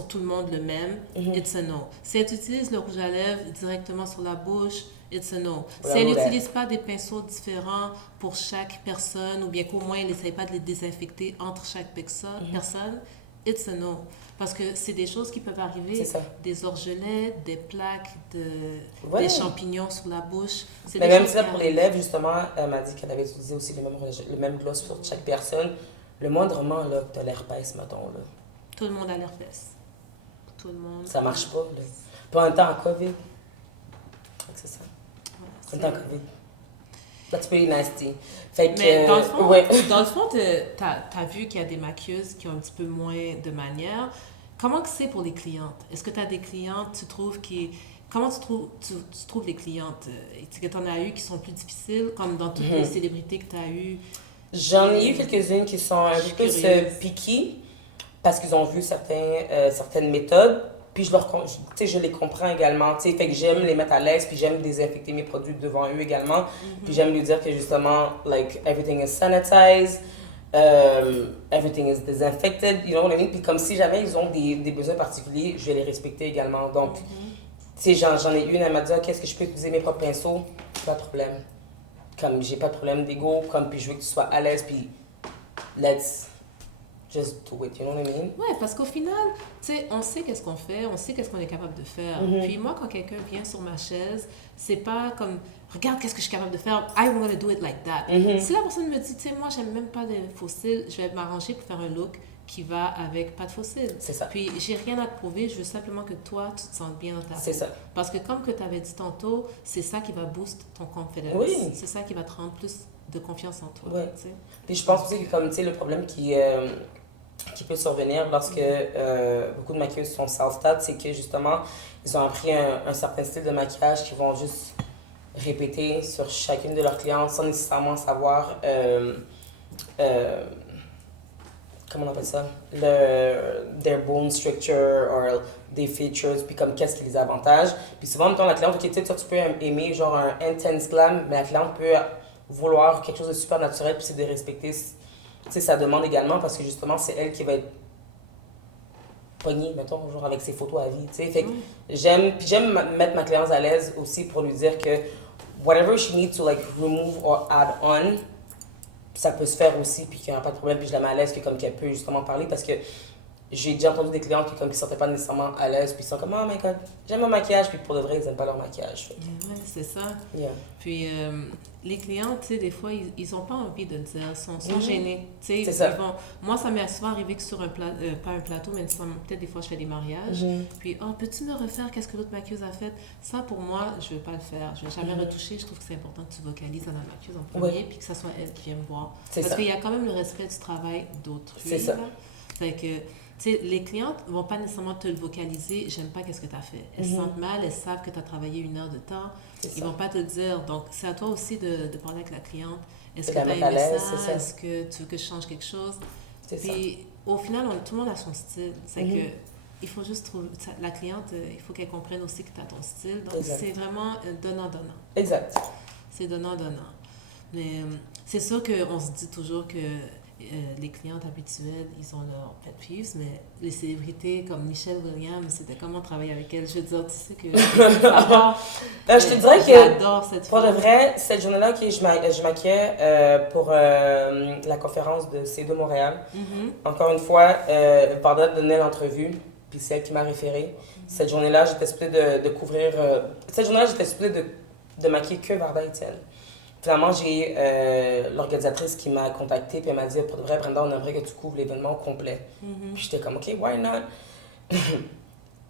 tout le monde le même, it's a no. Si elle utilise le rouge à lèvres directement sur la bouche, it's a no. Si elle n'utilise pas des pinceaux différents pour chaque personne, ou bien qu'au moins elle n'essaye pas de les désinfecter entre chaque personne, it's a no. Parce que c'est des choses qui peuvent arriver. C'est ça. Des orgelets, des plaques, Ouais. des champignons sur la bouche. C'est Mais des même choses ça qui pour les arrivent. lèvres, justement, elle m'a dit qu'elle avait utilisé aussi le même gloss sur chaque personne. Le moindrement, là, que t'as l'herpès, mettons, là. Tout le monde a l'herpès. Tout le monde. Ça marche pas, là. Puis en même temps, en COVID. Fait que c'est ça. En même temps, COVID. That's pretty nasty. Fait que, Mais dans le fond, ouais. t'as vu qu'il y a des maquilleuses qui ont un petit peu moins de manières. Comment que c'est pour les clientes? Est-ce que tu as des clientes, tu trouves comment tu trouves les clientes? Est-ce que tu en as eu qui sont plus difficiles, comme dans toutes les célébrités que tu as eues? J'en ai eu quelques-unes qui sont un Je suis peu plus curieuse. picky parce qu'ils ont vu certaines méthodes. Puis je les comprends également, tu sais, fait que j'aime les mettre à l'aise, puis j'aime désinfecter mes produits devant eux également. Puis j'aime lui dire que justement, like, everything is sanitized, everything is disinfected, you know what I mean? Puis comme si jamais ils ont des besoins particuliers, je vais les respecter également. Donc, tu sais, j'en ai une, elle m'a dit, ah, qu'est-ce que je peux utiliser mes propres pinceaux? Pas de problème. Comme j'ai pas de problème d'ego, comme puis je veux que tu sois à l'aise, puis let's just do it, you know what I mean? Ouais, parce qu'au final, tu sais, on sait qu'est-ce qu'on fait, on sait qu'est-ce qu'on est capable de faire. Puis moi, quand quelqu'un vient sur ma chaise, c'est pas comme, regarde qu'est-ce que je suis capable de faire, I want to do it like that. Si la personne me dit, tu sais, moi, j'aime même pas de fossiles, je vais m'arranger pour faire un look qui va avec pas de fossiles. C'est ça. Puis j'ai rien à te prouver, je veux simplement que toi, tu te sentes bien dans ta peau. C'est ça. Parce que comme que tu avais dit tantôt, c'est ça qui va booster ton confidence. Oui. C'est ça qui va te rendre plus de confiance en toi. Oui. Tu sais. Puis je pense aussi que comme, tu sais, le problème qui peut survenir lorsque beaucoup de maquilleuses sont self-taught, c'est que justement, ils ont appris un certain style de maquillage qu'ils vont juste répéter sur chacune de leurs clientes sans nécessairement savoir comment on appelle ça, their bone structure or des features, puis comme qu'est-ce qui les avantage. Puis souvent, en même temps, la cliente, ok, tu sais, toi, tu peux aimer genre un intense glam, mais la cliente peut vouloir quelque chose de super naturel, puis c'est de respecter, tu sais, sa demande également, parce que justement, c'est elle qui va être pognée, mettons, genre avec ses photos à vie, tu sais. Fait que j'aime mettre ma cliente à l'aise aussi pour lui dire que whatever she needs to like remove or add on, ça peut se faire aussi, puis qu'il n'y aura pas de problème, puis je la mets à l'aise, que comme qu'elle peut justement parler, parce que j'ai déjà entendu des clientes qui ne se sentaient pas nécessairement à l'aise, puis ils sont comme, oh my god, j'aime mon maquillage, puis pour de vrai, ils n'aiment pas leur maquillage. Ouais, c'est ça. Yeah. Puis les clients, tu sais, des fois, ils n'ont pas envie de le dire, ils sont gênés. Tu sais, C'est ça. moi, ça m'est souvent arrivé que sur un plateau, pas un plateau, mais peut-être des fois, je fais des mariages. Puis, oh, peux-tu me refaire qu'est-ce que l'autre maquilleuse a fait? Ça, pour moi, je ne veux pas le faire. Je ne vais jamais retoucher. Je trouve que c'est important que tu vocalises à la maquilleuse en premier, puis que ça soit elle qui vient me voir. Parce qu'il y a quand même le respect du travail d'autrui. C'est ça. Fait que, tu sais, les clientes ne vont pas nécessairement te le vocaliser, j'aime pas qu'est-ce que tu as fait. Elles se sentent mal, elles savent que tu as travaillé 1 heure de temps. Ils ne vont pas te le dire. Donc, c'est à toi aussi de parler avec la cliente. Est-ce que tu as aimé ça? Est-ce que tu veux que je change quelque chose? Puis, au final, tout le monde a son style. C'est que il faut juste trouver... La cliente, il faut qu'elle comprenne aussi que tu as ton style. Donc, c'est vraiment donnant-donnant. Exact. C'est donnant-donnant. Mais c'est sûr qu'on se dit toujours que les clientes habituelles, ils ont leur pet peeves, mais les célébrités comme Michelle Williams, c'était comment travailler avec elle. Je veux dire, tu sais que je te dirais que j'adore cette pour fille. de vrai, cette journée-là, je maquillais pour la conférence de C2 Montréal. Encore une fois, Varda donnait l'entrevue, puis c'est elle qui m'a référé. Cette journée-là, j'étais supposée de couvrir... cette journée-là, j'étais supposée de maquiller que Varda Etienne. Finalement, j'ai l'organisatrice qui m'a contactée, puis elle m'a dit, pour de vrai, Brenda, on aimerait que tu couvres l'événement au complet. Puis j'étais comme, OK, why not?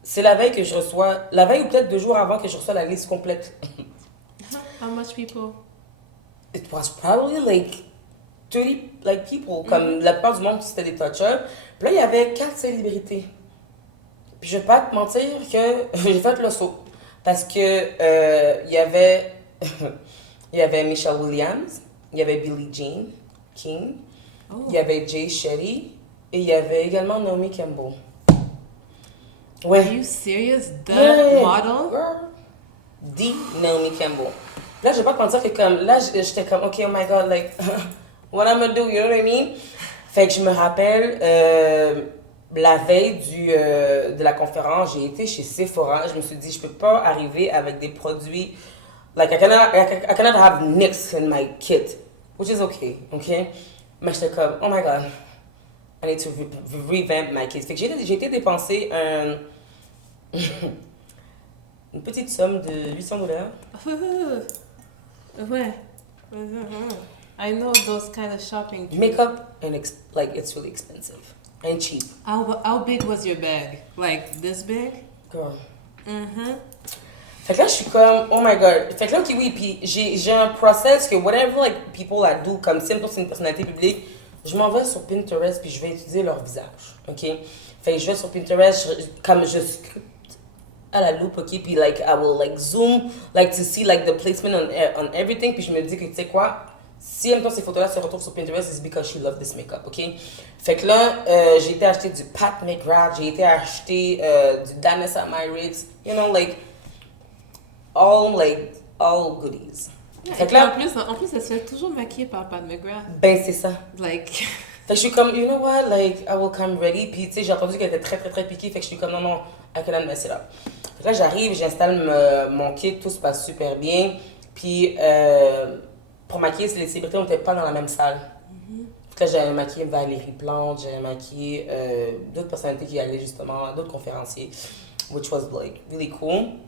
C'est la veille que je reçois, la veille ou peut-être 2 jours avant que je reçois la liste complète. How much people? It was probably like 30 people. Comme la plupart du monde, c'était des touch-up. Puis là, il y avait 4 célébrités. Puis je vais pas te mentir que j'ai fait le saut. Parce que il y avait... Il y avait Michelle Williams, il y avait Billie Jean King, il y avait Jay Shetty et il y avait également Naomi Campbell. Ouais. Are you serious? The model? Girl. The Naomi Campbell. Là, je vais pas te mentir que comme, là, j'étais comme, OK, oh my God, like, what I'm gonna do, you know what I mean? Fait que je me rappelle, la veille de la conférence, j'ai été chez Sephora, je me suis dit, je peux pas arriver avec des produits... Like, I cannot have NYX in my kit, which is okay. Mais j'étais comme, oh my God, I need to revamp my kit. Fait que j'ai été dépenser une petite somme de $800. Ouais. I know those kind of shopping. Makeup, and it's really expensive and cheap. How big was your bag? Like this big? Girl. Fait que là, je suis comme, oh my God. Fait que là, ok, oui, puis j'ai un process que whatever, like, people that do, comme si c'est une personnalité publique, je m'en vais sur Pinterest puis je vais étudier leur visage, ok? Fait que je vais sur Pinterest, comme je scripte à la loupe, ok? Puis, like, I will, like, zoom, like, to see, like, the placement on everything, puis je me dis que, tu sais quoi, si en même temps ces photos-là se retrouvent sur Pinterest, it's because she loved this makeup, ok? Fait que là, j'ai été acheter du Pat McGrath, j'ai été acheter du Danessa Myritz, you know, like all goodies. Yeah, fait et que là, en plus, elle se fait toujours maquiller par Pat McGrath. ben c'est ça. Like... Fait que je suis comme, you know what, like, I will come ready. Puis, tu sais, j'ai entendu qu'elle était très, très, très piquée. Fait que je suis comme, non, I cannot mess it up. Fait que là, j'arrive, j'installe mon kit, tout se passe super bien. Puis, pour maquiller, les célébrités, on n'était pas dans la même salle. Fait que là, j'avais maquillé Valérie Plante, j'avais maquillé d'autres personnalités qui allaient justement, d'autres conférenciers, which was, like, really cool.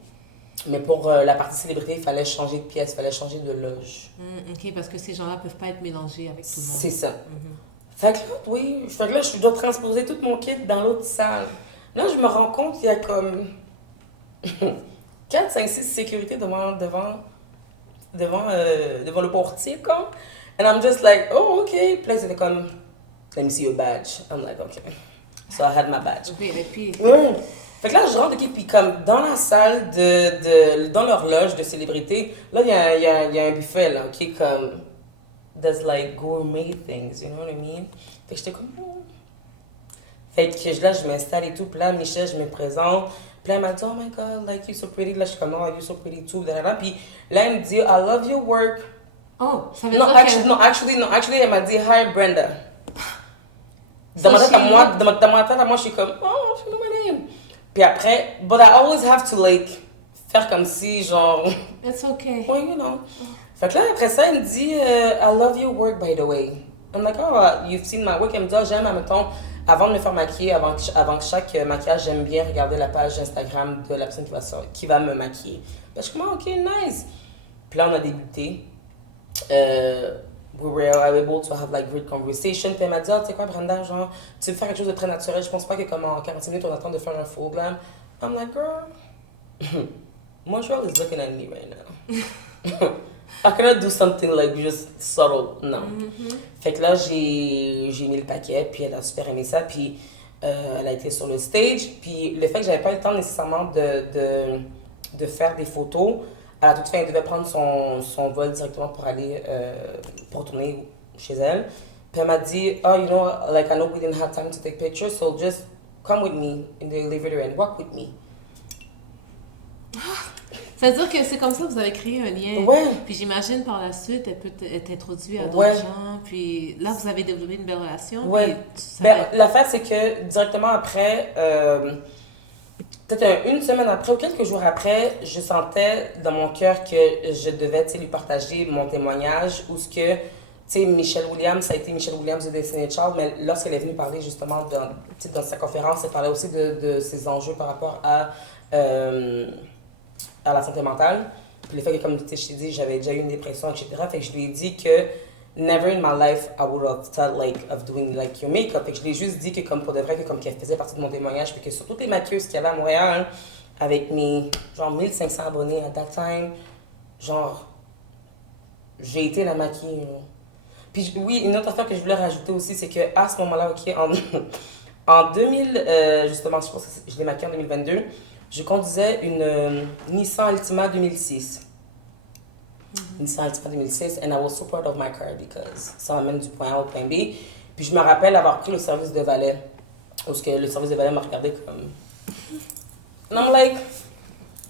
Mais pour la partie célébrité, il fallait changer de pièce, il fallait changer de loge. OK, parce que ces gens-là peuvent pas être mélangés avec tout le monde. C'est ça. Fait que là, oui, fait que là, je dois transposer tout mon kit dans l'autre salle. Là, je me rends compte qu'il y a comme 4, 5, 6 sécurités devant le portier, quoi. And I'm just like, oh, okay. Puis là, c'était comme, let me see your badge. I'm like, okay. So I had my badge. OK, et puis... Fait que là, je rentre, ok, puis comme dans la salle dans leur loge de célébrité, là, il y a un buffet, là, ok, comme... There's like gourmet things, you know what I mean? Fait que j'étais comme... Fait que là, je m'installe et tout. Puis là, Michelle, je me présente. Puis là, elle m'a dit, oh my God, like, you're so pretty. Là, je suis comme, oh, you're so pretty too. Puis là, elle me dit, I love your work. Oh, ça veut Non, dire actually, elle m'a dit, hi, Brenda. Dans ma tête à moi, je suis comme, oh, je know my name. Puis après, but I always have to, like, faire comme si, genre... It's okay. Well, you know. Fait que là, après ça, elle me dit, I love your work, by the way. I'm like, oh, you've seen my work. Elle me dit, oh, j'aime, mettons, avant de me faire maquiller, avant que chaque maquillage, j'aime bien regarder la page Instagram de la personne qui va me maquiller. Puis je suis comme, oh, ok, nice. Puis là, on a débuté. We were able to have like great conversation. Puis elle m'a dit, oh, tu sais quoi, Brenda, genre, tu veux faire quelque chose de très naturel. Je pense pas que comme en 40 minutes, on attend de faire un full glam. I'm like, girl, Montreal is looking at me right now. I cannot do something like just subtle, non. Fait que là, j'ai mis le paquet, puis elle a super aimé ça, puis elle a été sur le stage, puis le fait que j'avais pas eu le temps nécessairement de faire des photos, à la toute fin, elle devait prendre son vol directement pour aller, pour retourner chez elle. Puis elle m'a dit, oh, you know, like, I know we didn't have time to take pictures, so just come with me in the elevator and walk with me. Ça veut dire que c'est comme ça que vous avez créé un lien. Ouais. Puis j'imagine par la suite, elle peut être introduite à d'autres Ouais. gens. Puis là, vous avez développé une belle relation. Ouais. L'affaire, c'est que directement après, peut-être une semaine après ou quelques jours après, je sentais dans mon cœur que je devais lui partager mon témoignage ou ce que, tu sais, Michelle Williams, ça a été Michelle Williams de Destiny's Child, mais lorsqu'elle est venue parler justement dans sa conférence, elle parlait aussi de ses enjeux par rapport à la santé mentale. Puis le fait que, comme je t'ai dit, j'avais déjà eu une dépression, etc. Fait que je lui ai dit que never in my life I would have thought like of doing like your makeup. Fait que je lui ai juste dit que comme pour de vrai, que comme qu'elle faisait partie de mon témoignage, puis que sur toutes les maquilleuses qu'il y avait à Montréal, avec mes genre 1500 abonnés à that time, genre j'ai été la maquiller. Puis oui, une autre affaire que je voulais rajouter aussi, c'est que à ce moment-là, ok, en 2000, justement, je pense que je l'ai maquillée en 2022. Je conduisais une Nissan Altima 2006. Nissan Altima 2006, and I was so proud of my car because ça m'amène du point A au point B. Puis je me rappelle avoir pris le service de valet, parce que le service de valet m'a regardé comme... And I'm like,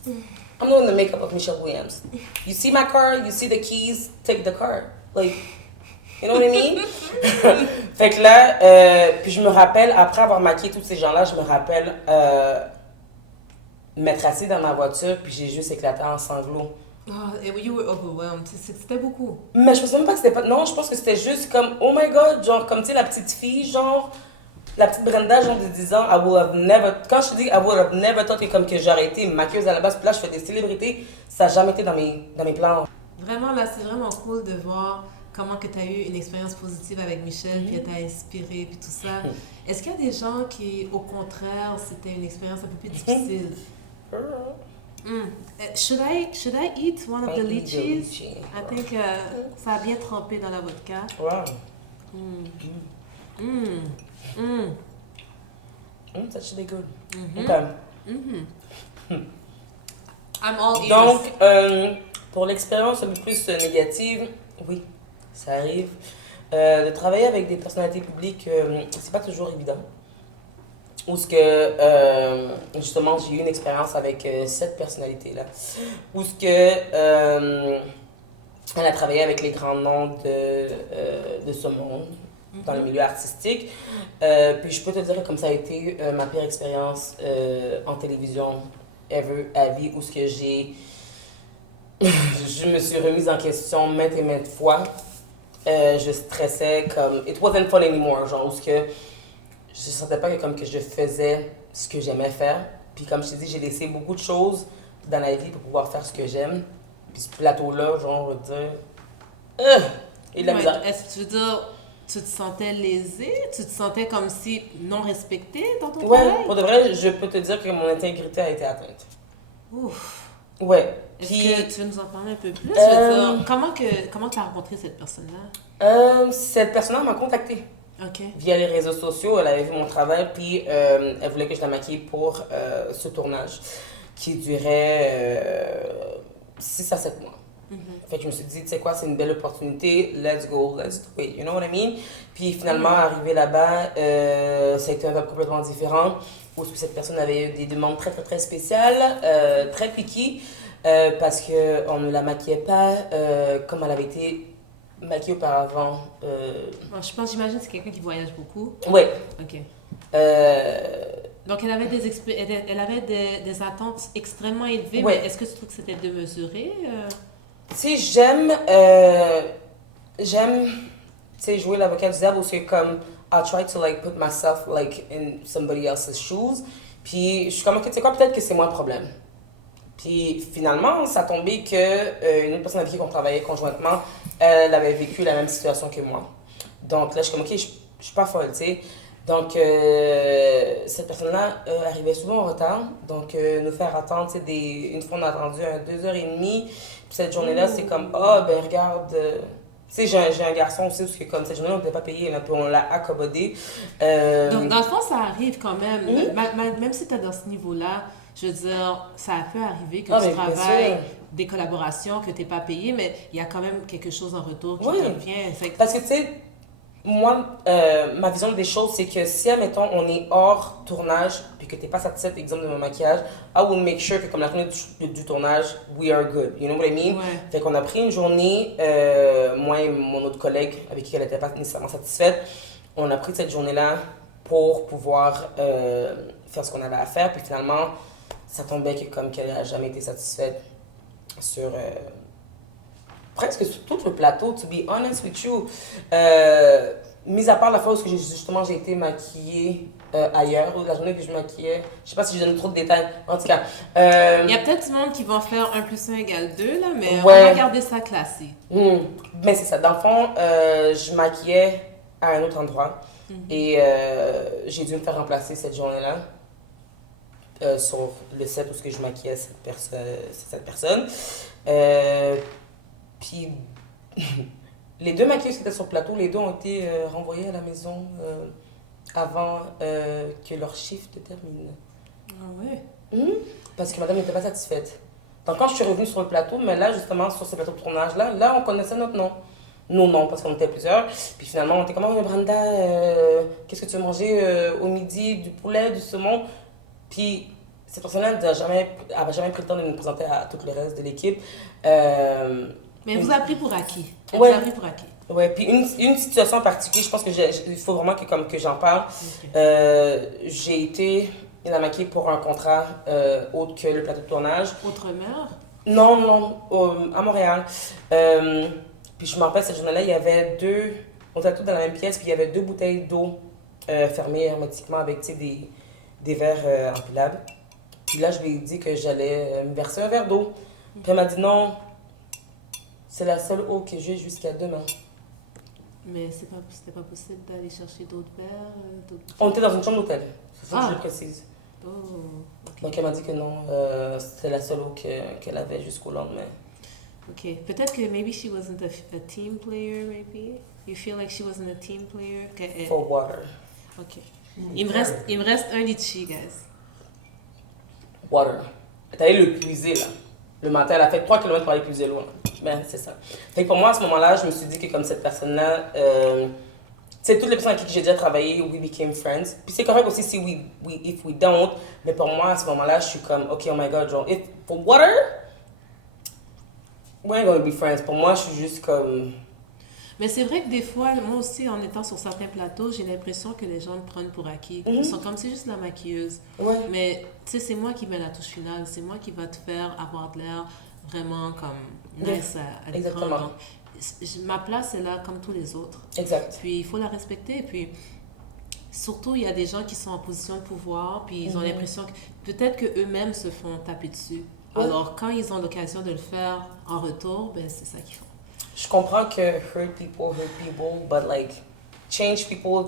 I'm doing the makeup of Michelle Williams. You see my car, you see the keys, take the car. Like, you know what I mean? Fait que là, puis je me rappelle, après avoir maquillé tous ces gens-là, je me rappelle... m'être assis dans ma voiture, puis j'ai juste éclaté en sanglots. Oh, you were overwhelmed. C'était beaucoup. Mais je pensais même pas que c'était pas... Non, je pense que c'était juste comme, oh my God, genre, comme tu sais, la petite fille, genre, la petite Brenda, genre de 10 ans, I would have never... Quand je te dis I would have never thought que j'aurais été maquilleuse à la base, puis là, je fais des célébrités, ça n'a jamais été dans mes plans. Vraiment, là, c'est vraiment cool de voir comment que tu as eu une expérience positive avec Michelle, puis elle t'a inspiré, puis tout ça. Est-ce qu'il y a des gens qui, au contraire, c'était une expérience un peu plus difficile? Should I eat one of the lychees? I think ça a bien trempé dans la vodka. Wow. That's actually good. Okay. I'm all ears. Donc, pour l'expérience un peu plus négative, oui, ça arrive. De travailler avec des personnalités publiques, c'est pas toujours évident. Où ce que, justement, j'ai eu une expérience avec cette personnalité-là. Où ce que, elle a travaillé avec les grands noms de ce monde, dans le milieu artistique. Puis je peux te dire que comme ça a été ma pire expérience en télévision ever à vie, où ce que je me suis remise en question maintes et maintes fois. Je stressais comme it wasn't fun anymore, genre où ce que je sentais pas que comme que je faisais ce que j'aimais faire. Puis comme je t'ai dit, j'ai laissé beaucoup de choses dans la vie pour pouvoir faire ce que j'aime. Puis ce plateau-là, genre, on va dire, et de la misère. Est-ce que tu veux dire, tu te sentais lésée? Tu te sentais comme si non respectée dans ton travail? Ouais, pour de vrai, je peux te dire que mon intégrité a été atteinte. Ouf. Ouais. Est-ce Puis, que tu veux nous en parler un peu plus? Je veux dire, comment tu as rencontré cette personne-là? cette personne m'a contactée OK. via les réseaux sociaux. Elle avait vu mon travail, puis elle voulait que je la maquille pour ce tournage qui durait 6 à 7 mois. Fait que je me suis dit, tu sais quoi, c'est une belle opportunité, let's go, let's do it, you know what I mean? Puis finalement, arrivé là-bas, ça a été un vibe complètement différent, où cette personne avait eu des demandes très, très, très spéciales, très picky, parce qu'on ne la maquillait pas comme elle avait été maquillée auparavant. Bon, j'imagine que c'est quelqu'un qui voyage beaucoup. Ouais. OK. Donc, elle avait des attentes extrêmement élevées, Ouais. mais est-ce que tu trouves que c'était démesuré? Tu sais, j'aime, tu sais, jouer l'avocat du diable, où c'est comme, I try to, like, put myself, like, in somebody else's shoes. Puis, je suis comme, ok, tu sais quoi, peut-être que c'est moi le problème. Puis, finalement, ça a tombé que une autre personne avec qui on travaillait conjointement, elle avait vécu la même situation que moi. Donc là, je suis comme, ok, je suis pas folle, tu sais. Donc, cette personne-là arrivait souvent en retard. Donc, nous faire attendre, tu sais, une fois on a attendu 2h30. Puis cette journée-là, c'est comme, ben regarde, tu sais, j'ai un garçon aussi, parce que comme cette journée, on ne pouvait pas payer, là, puis on l'a accommodé. Donc, dans le fond, ça arrive quand même. Même si tu es dans ce niveau-là, je veux dire, ça peut arriver que tu travailles des collaborations, que tu n'es pas payé, mais il y a quand même quelque chose en retour qui te revient. Parce que, tu sais, moi, ma vision des choses, c'est que si, admettons, on est hors tournage, puis que tu n'es pas satisfaite, exemple, de mon maquillage, I will make sure que, comme la journée du tournage, we are good. You know what I mean? Ouais. Fait qu'on a pris une journée, moi et mon autre collègue, avec qui elle n'était pas nécessairement satisfaite, on a pris cette journée-là pour pouvoir faire ce qu'on avait à faire, puis finalement, ça tombait que comme qu'elle n'a jamais été satisfaite sur presque sur tout le plateau, to be honest with you. Mis à part la fois où justement j'ai été maquillée ailleurs, ou la journée que je maquillais, je sais pas si je donne trop de détails, en tout cas. Il y a peut-être du monde qui va faire 1 + 1 = 2, là, mais on va garder ça classé. Mais c'est ça, dans le fond, je maquillais à un autre endroit, et j'ai dû me faire remplacer cette journée-là. Sur le set où je maquillais cette personne. Puis, les 2 maquilleuses qui étaient sur le plateau, les 2 ont été renvoyées à la maison avant que leur chiffre se termine. Ah ouais? Parce que madame n'était pas satisfaite. Donc, quand je suis revenue sur le plateau, mais là, justement, sur ce plateau de tournage-là, là, on connaissait notre nom. Nos noms, parce qu'on était plusieurs. Puis finalement, on était comme, oh, Brenda, qu'est-ce que tu veux manger au midi? Du poulet, du saumon? Puis, cette personne-là n'avait jamais pris le temps de nous présenter à tout le reste de l'équipe. Mais vous avez pris pour acquis. Ouais. Vous avez pris pour acquis. Ouais, puis une situation en particulier, je pense que il faut vraiment que j'en parle. J'ai été la maquillée pour un contrat autre que le plateau de tournage. Outre-mer? Non, à Montréal. Puis je me rappelle, cette journée-là, il y avait on était tous dans la même pièce, puis il y avait 2 bouteilles d'eau fermées hermétiquement avec, tu sais, des verres empilables. Puis là, je lui ai dit que j'allais me verser un verre d'eau. Puis elle m'a dit non, c'est la seule eau que j'ai jusqu'à demain. Mais c'était pas possible d'aller chercher d'autres verres? On était dans une chambre d'hôtel, c'est ça que je le précise. Oh, okay. Donc elle m'a dit que non, c'était la seule eau qu'elle avait jusqu'au lendemain. Ok, peut-être que maybe she wasn't a team player, maybe? You feel like she wasn't a team player? For water. Ok. Il me reste un litchi, guys. Water. T'allais le puiser, là. Le matin, elle a fait 3 kilomètres pour aller plus loin. Ben, c'est ça. Fait que pour moi, à ce moment-là, je me suis dit que comme cette personne-là, c'est toutes les personnes avec qui j'ai déjà travaillé, we became friends. Puis c'est correct aussi si if we don't, mais pour moi, à ce moment-là, je suis comme, ok, oh my god, genre, if for water, we ain't gonna be friends. Pour moi, je suis juste comme... Mais c'est vrai que des fois, moi aussi, en étant sur certains plateaux, j'ai l'impression que les gens me prennent pour acquis. Ils sont comme, c'est juste la maquilleuse. Ouais. Mais, tu sais, c'est moi qui mets la touche finale. C'est moi qui va te faire avoir de l'air vraiment comme nice à l'écran. Exactement. Donc, ma place est là comme tous les autres. Exact. Puis, il faut la respecter. Puis, surtout, il y a des gens qui sont en position de pouvoir, puis ils ont l'impression que peut-être qu'eux-mêmes se font taper dessus. Alors, quand ils ont l'occasion de le faire en retour, ben, c'est ça qu'ils font. Je comprends que hurt people, but like, change people.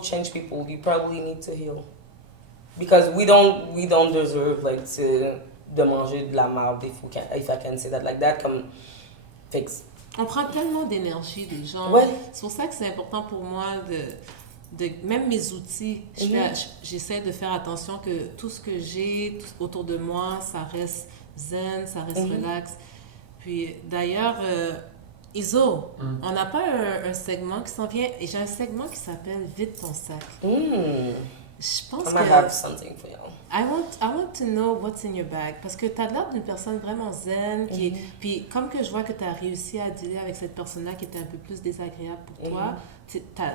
You probably need to heal. Because we don't deserve, like, de manger de la merde, if I can say that like that, comme, fix. On prend tellement d'énergie des gens. Ouais. C'est pour ça que c'est important pour moi de même mes outils, j'essaie de faire attention que tout ce que j'ai autour de moi, ça reste zen, ça reste relax. Puis d'ailleurs, Iso, on n'a pas un segment qui s'en vient, et j'ai un segment qui s'appelle Vide ton sac. Je pense I might have something for y'all. I want to know what's in your bag. Parce que tu as l'air d'une personne vraiment zen. Puis comme que je vois que tu as réussi à dealer avec cette personne-là qui était un peu plus désagréable pour toi,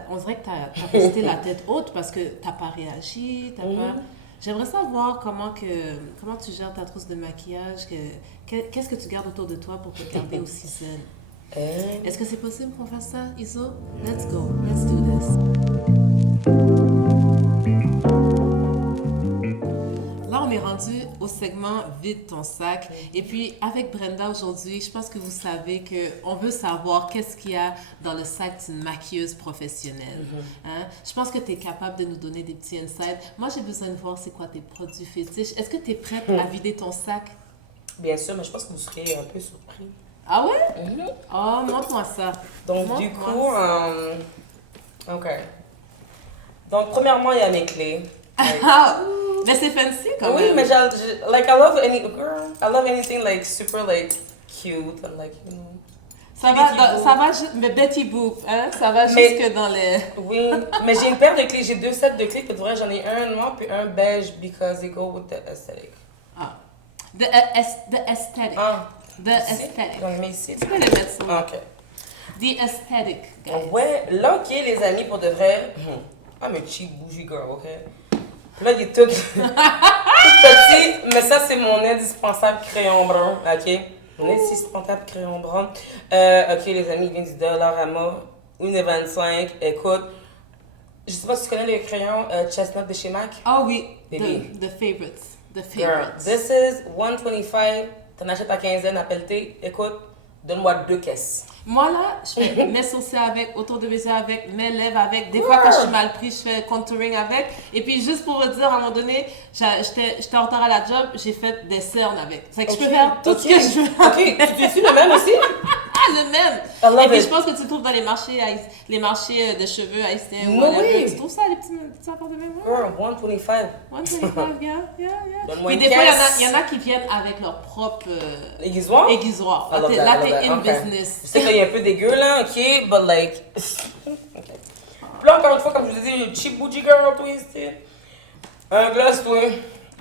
on dirait que tu as resté la tête haute parce que tu n'as pas réagi. J'aimerais savoir comment tu gères ta trousse de maquillage. Qu'est-ce que tu gardes autour de toi pour te garder aussi zen? Est-ce que c'est possible qu'on fasse ça, Iso? Let's go. Let's do this. Là, on est rendu au segment Vide ton sac. Et puis, avec Brenda aujourd'hui, je pense que vous savez qu'on veut savoir qu'est-ce qu'il y a dans le sac d'une maquilleuse professionnelle. Hein? Je pense que tu es capable de nous donner des petits insights. Moi, j'ai besoin de voir c'est quoi tes produits fétiches. Est-ce que tu es prête à vider ton sac? Bien sûr, mais je pense que vous serez un peu surpris. Ah ouais? Oh, montre-moi ça. Donc, du coup, OK. Donc, premièrement, il y a mes clés. Mais c'est fancy quand même. Oui, mais I love anything like super like cute and like, you know. Ça va mais Betty Boop, hein? Ça va jusque dans les... Oui, mais j'ai une paire de clés, j'ai 2 sets de clés, puis de vrai, j'en ai un noir puis un beige because they go with the aesthetic. Ah. The aesthetic. Ah. The aesthetic. Mais ici. Tu peux les mettre sur. OK. The aesthetic, guys. Ouais, là, OK, les amis, pour de vrai, I'm a cheap bougie girl, OK? Là, il est tout, tout petit, mais ça, c'est mon indispensable crayon brun, OK? Mon indispensable crayon brun. OK, les amis, il vient du Dollarama, 1,25. Écoute, je sais pas si tu connais les crayons Chestnut de chez MAC. Ah oui, Baby. the favorites. The Girl, favorites. this is 125. T'en achètes à quinzaine, appelle-t. Écoute, donne-moi 2 caisses. Moi, là, je fais mes sourcils avec, autour de mes yeux avec, mes lèvres avec. Des fois, quand je suis mal prise, je fais contouring avec. Et puis, juste pour vous dire, à un moment donné, j'étais en retard à la job, j'ai fait des cernes avec. C'est que je peux faire tout ce que je veux. OK, tu suis le même aussi? Ah, le même! Et puis, je pense que tu trouves dans les marchés de cheveux haïtiens ou whatever. Tu trouves ça, les petits affaires de même? Girl, 125. 125, yeah. Donne-moi Puis une des fois, caisse. il y en a qui viennent avec leur propre Aiguisoir? aiguisoir. I love that, Là, I love t'es that. in Okay. business. Je sais qu'il y a un peu dégueu là, OK, but like... Okay. Puis là, encore une fois, comme je vous ai dit, cheap bougie girl, twisted. Un gloss, toi.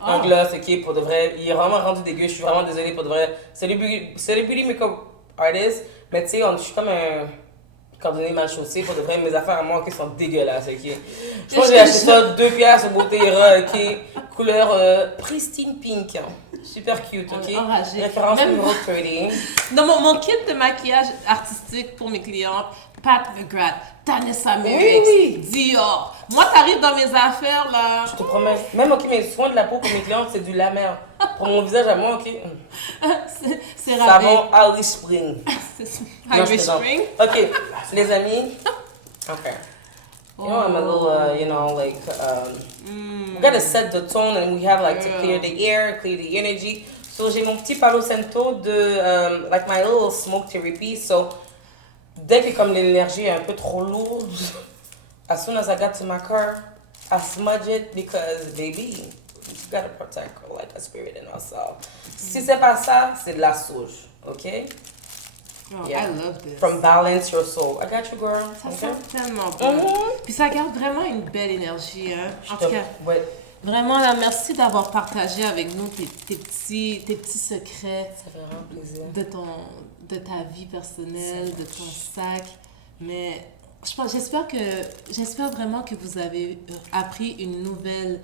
Un gloss, OK, pour de vrai. Il est vraiment rendu dégueu, je suis vraiment désolée pour de vrai. C'est le beauty makeup artist, mais tu sais, je suis comme un cordonnier mal chaussé, pour de vrai, mes affaires à moi, OK, sont dégueulasses, OK. Je pense que j'ai acheté ça 2 piastres au Beauté-Era, OK, couleur pristine pink. Super cute, OK? Enragé. Référence Même numéro moi. 30. Dans mon kit de maquillage artistique pour mes clientes, Pat McGrath, Tanessa Merix, Oui. Dior. Moi, t'arrives dans mes affaires, là. Je te promets. Même, OK, mes soins de la peau pour mes clientes, c'est du la merde. Pour mon visage à moi, OK? C'est ravi. Savon Irish Spring. Non, je Irish plaisante. Spring. OK, les amis. OK. You know, I'm a little, you know, like, we gotta set the tone and we have, like, to clear the air, clear the energy. So, j'ai mon petit Palo Santo de, like, my little smoke therapy. So, dès que, comme, l'énergie est un peu trop lourde, as soon as I got to my car, I smudge it because, baby, gotta protect like a spirit and also. Si c'est pas ça, c'est de la souche, ok? Oh, I love this. From balance your soul. I got you, girl. Ça sent tellement bon. Puis ça garde vraiment une belle énergie, hein. En tout cas, vraiment, là, merci d'avoir partagé avec nous tes petits secrets. Ça fait vraiment plaisir. De ta vie personnelle, de ton sac. Mais j'espère vraiment que vous avez appris une nouvelle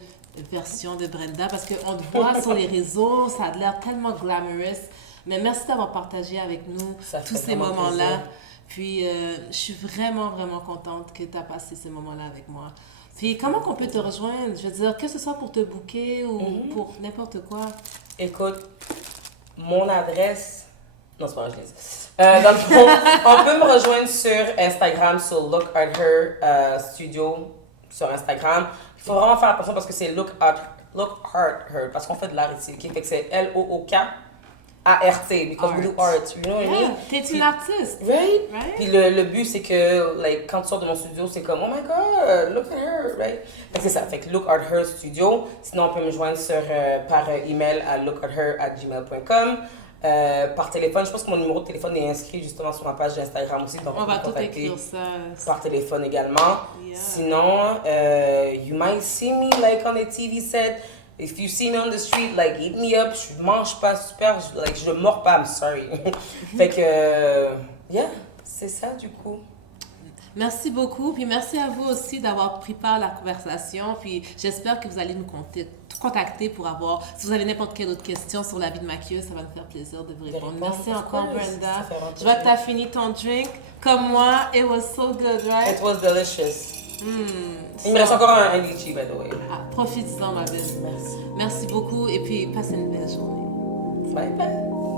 version de Brenda parce qu'on te voit sur les réseaux, ça a l'air tellement glamorous. Mais merci d'avoir partagé avec nous tous ces moments-là. Plaisir. Puis, je suis vraiment, vraiment contente que tu as passé ces moments-là avec moi. Puis, comment qu'on peut te rejoindre? Je veux dire, que ce soit pour te booker ou pour n'importe quoi. Écoute, mon adresse... Non, c'est pas vrai, je l'ai dit. Dans le fond, on peut me rejoindre sur Instagram, sur Look at Her Studio, sur Instagram. Il faut vraiment faire attention parce que c'est Look at Her, parce qu'on fait de l'art ici. Okay? Fait que c'est L-O-O-K-A-R-T, because we do art, you know what I mean? T'es une artiste. Right? Puis le but, c'est que, like, quand tu sors de mon studio, c'est comme, oh my god, look at her, right? Fait que c'est ça, fait que Look at Her Studio. Sinon, on peut me joindre par email à lookather@gmail.com. Par téléphone, je pense que mon numéro de téléphone est inscrit justement sur ma page d'Instagram aussi, donc on va tout écrire ça. Par téléphone également. Yeah. Sinon, you might see me like on a TV set. If you see me on the street, like hit me up. Je mange pas super, je mords pas, I'm sorry. Fait que, yeah, c'est ça du coup. Merci beaucoup, puis merci à vous aussi d'avoir pris part à la conversation, puis j'espère que vous allez nous contacter pour avoir, si vous avez n'importe quelle autre question sur la vie de maquilleuse, ça va nous faire plaisir de vous répondre. Merci encore, Brenda. Je vois que tu as fini ton drink, comme moi, it was so good, right? It was delicious. Il me reste encore un litchi, by the way. Ah, profite-en, ma belle. Merci. Merci beaucoup, et puis passez une belle journée. Bye bye.